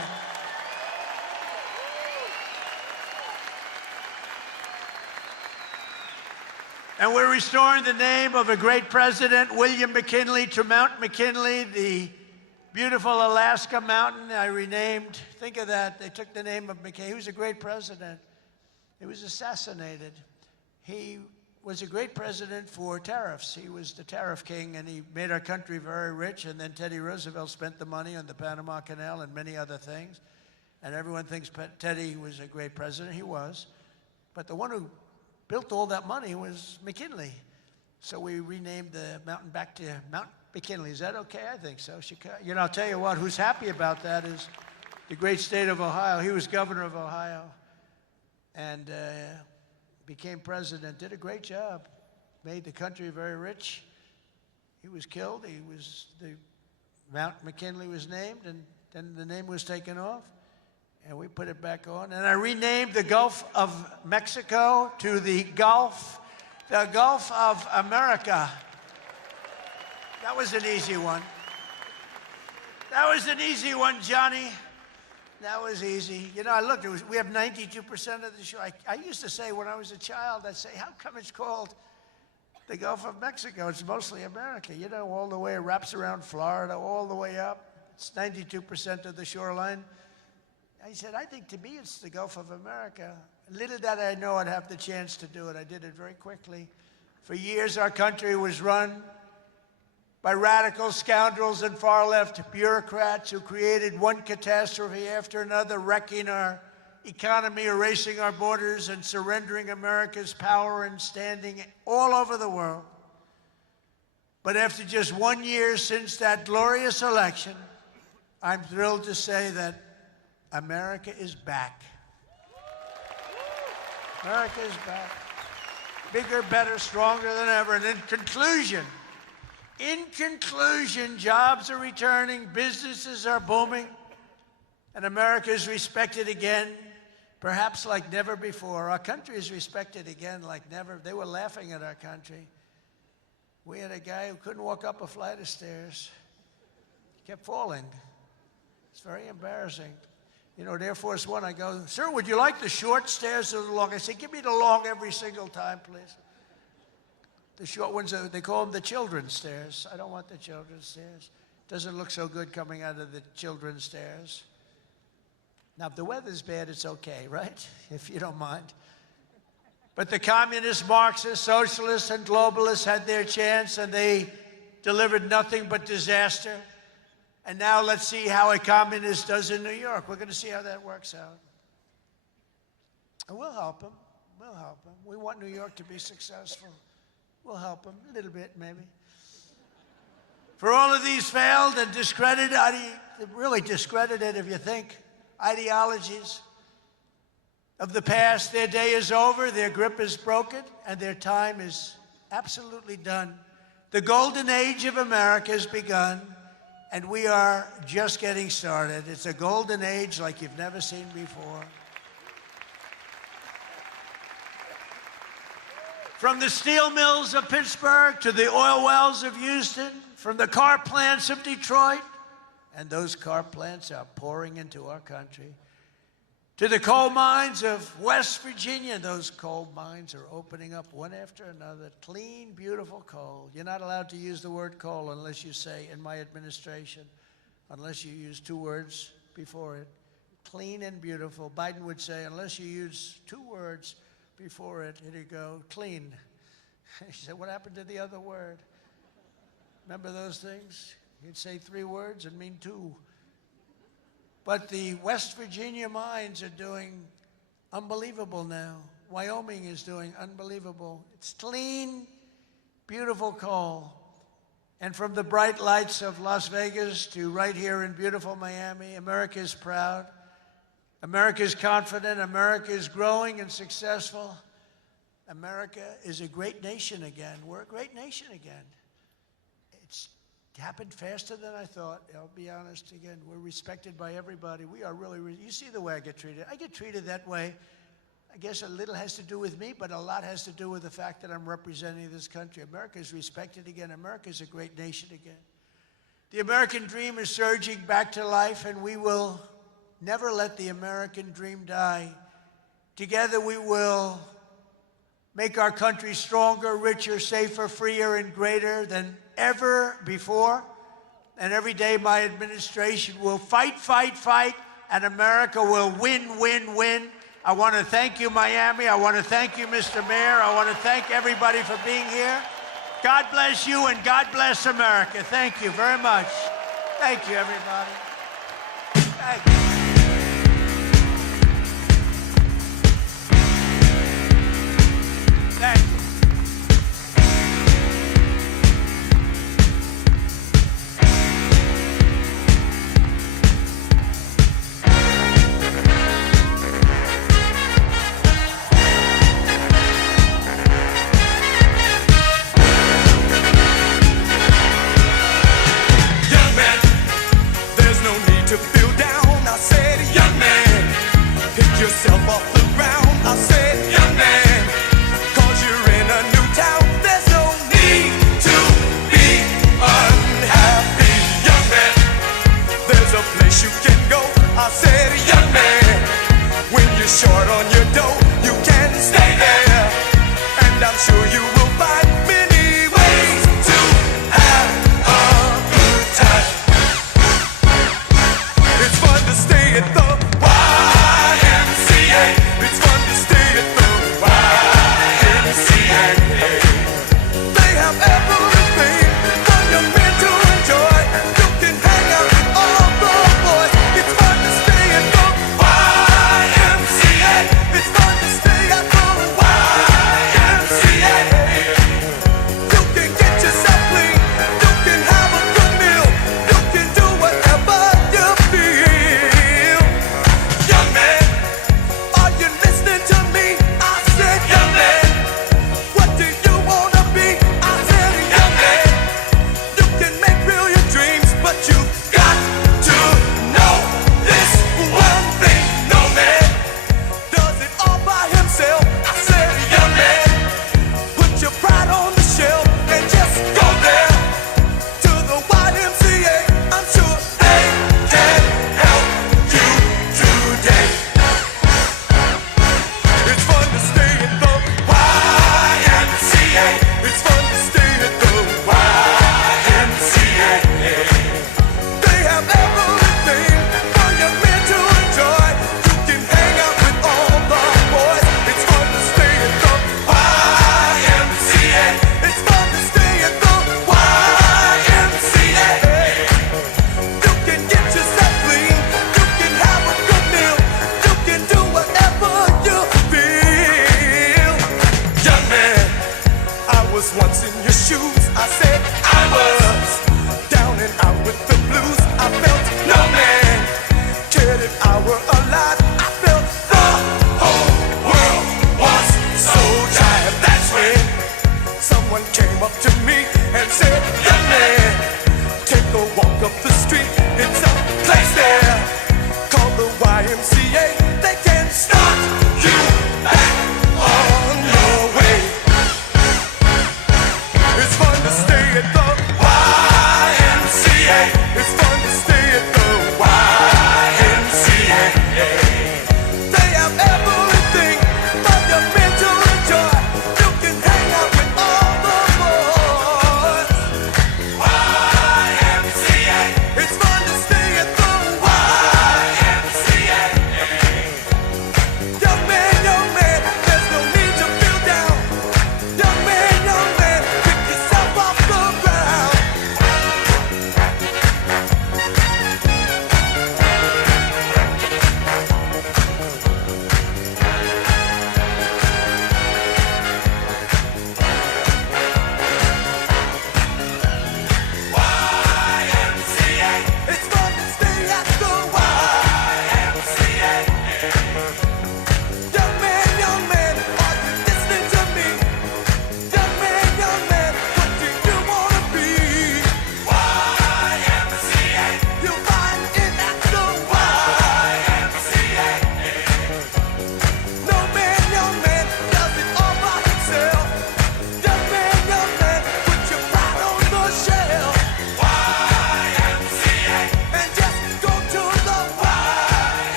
And we're restoring the name of a great president, William McKinley, to Mount McKinley, the beautiful Alaska mountain I renamed. Think of that. They took the name of McKinley. He was a great president. He was assassinated. He was a great president for tariffs. He was the tariff king, and he made our country very rich. And then Teddy Roosevelt spent the money on the Panama Canal and many other things. And everyone thinks Teddy was a great president. He was. But the one who built all that money was McKinley. So we renamed the mountain back to Mount McKinley. Is that okay? I think so. You know, I'll tell you what, who's happy about that is the great state of Ohio. He was governor of Ohio and became president, did a great job, made the country very rich. He was killed. Mount McKinley was named, and then the name was taken off, and we put it back on. And I renamed the Gulf of Mexico to the Gulf of America. That was an easy one. That was an easy one, Johnny. That was easy. You know, I looked, we have 92% of the shore. I used to say when I was a child, I'd say, how come it's called the Gulf of Mexico? It's mostly America. You know, all the way, it wraps around Florida, all the way up. It's 92% of the shoreline. I said, I think to me it's the Gulf of America. Little did I know I'd have the chance to do it. I did it very quickly. For years, our country was run by radical scoundrels and far-left bureaucrats who created one catastrophe after another, wrecking our economy, erasing our borders, and surrendering America's power and standing all over the world. But after just 1 year since that glorious election, I'm thrilled to say that America is back. America is back. Bigger, better, stronger than ever. And in conclusion, jobs are returning, businesses are booming, and America is respected again, perhaps like never before. Our country is respected again like never. They were laughing at our country. We had a guy who couldn't walk up a flight of stairs. He kept falling. It's very embarrassing. You know, at Air Force One, I go, sir, would you like the short stairs or the long? I say, give me the long every single time, please. The short ones, they call them the children's stairs. I don't want the children's stairs. Doesn't look so good coming out of the children's stairs. Now, if the weather's bad, it's okay, right? If you don't mind. But the communists, Marxists, socialists, and globalists had their chance, and they delivered nothing but disaster. And now let's see how a communist does in New York. We're going to see how that works out. And we'll help them. We'll help them. We want New York to be successful. We'll help them a little bit, maybe. For all of these failed and discredited, really discredited if you think, ideologies of the past, their day is over, their grip is broken, and their time is absolutely done. The golden age of America has begun, and we are just getting started. It's a golden age like you've never seen before. From the steel mills of Pittsburgh to the oil wells of Houston, from the car plants of Detroit, and those car plants are pouring into our country, to the coal mines of West Virginia, those coal mines are opening up one after another. Clean, beautiful coal. You're not allowed to use the word coal unless you say, in my administration, unless you use 2 words before it. Clean and beautiful. Biden would say, unless you use 2 words before it, here you go, clean. He said, what happened to the other word? Remember those things? He'd say 3 words and mean 2. But the West Virginia mines are doing unbelievable now. Wyoming is doing unbelievable. It's clean, beautiful coal. And from the bright lights of Las Vegas to right here in beautiful Miami, America is proud. America is confident. America is growing and successful. America is a great nation again. We're a great nation again. It's happened faster than I thought. I'll be honest again. We're respected by everybody. We are really, you see the way I get treated. I get treated that way. I guess a little has to do with me, but a lot has to do with the fact that I'm representing this country. America is respected again. America is a great nation again. The American dream is surging back to life, and we will never let the American dream die. Together we will make our country stronger, richer, safer, freer, and greater than ever before. And every day my administration will fight, fight, fight, and America will win, win, win. I want to thank you, Miami. I want to thank you, Mr. Mayor. I want to thank everybody for being here. God bless you, and God bless America. Thank you very much. Thank you, everybody. Thank you.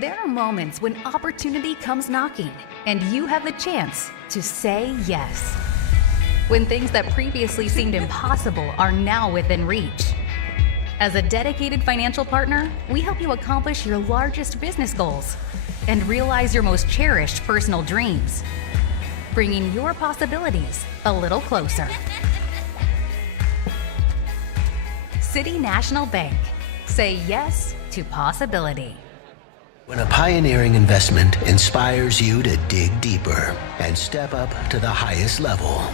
There are moments when opportunity comes knocking, and you have the chance to say yes. When things that previously seemed impossible are now within reach. As a dedicated financial partner, we help you accomplish your largest business goals and realize your most cherished personal dreams, bringing your possibilities a little closer. City National Bank. Say yes to possibility. When a pioneering investment inspires you to dig deeper and step up to the highest level,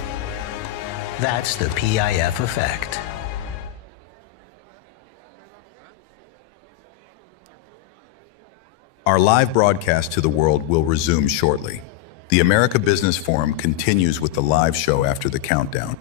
that's the PIF effect. Our live broadcast to the world will resume shortly. The America Business Forum continues with the live show after the countdown.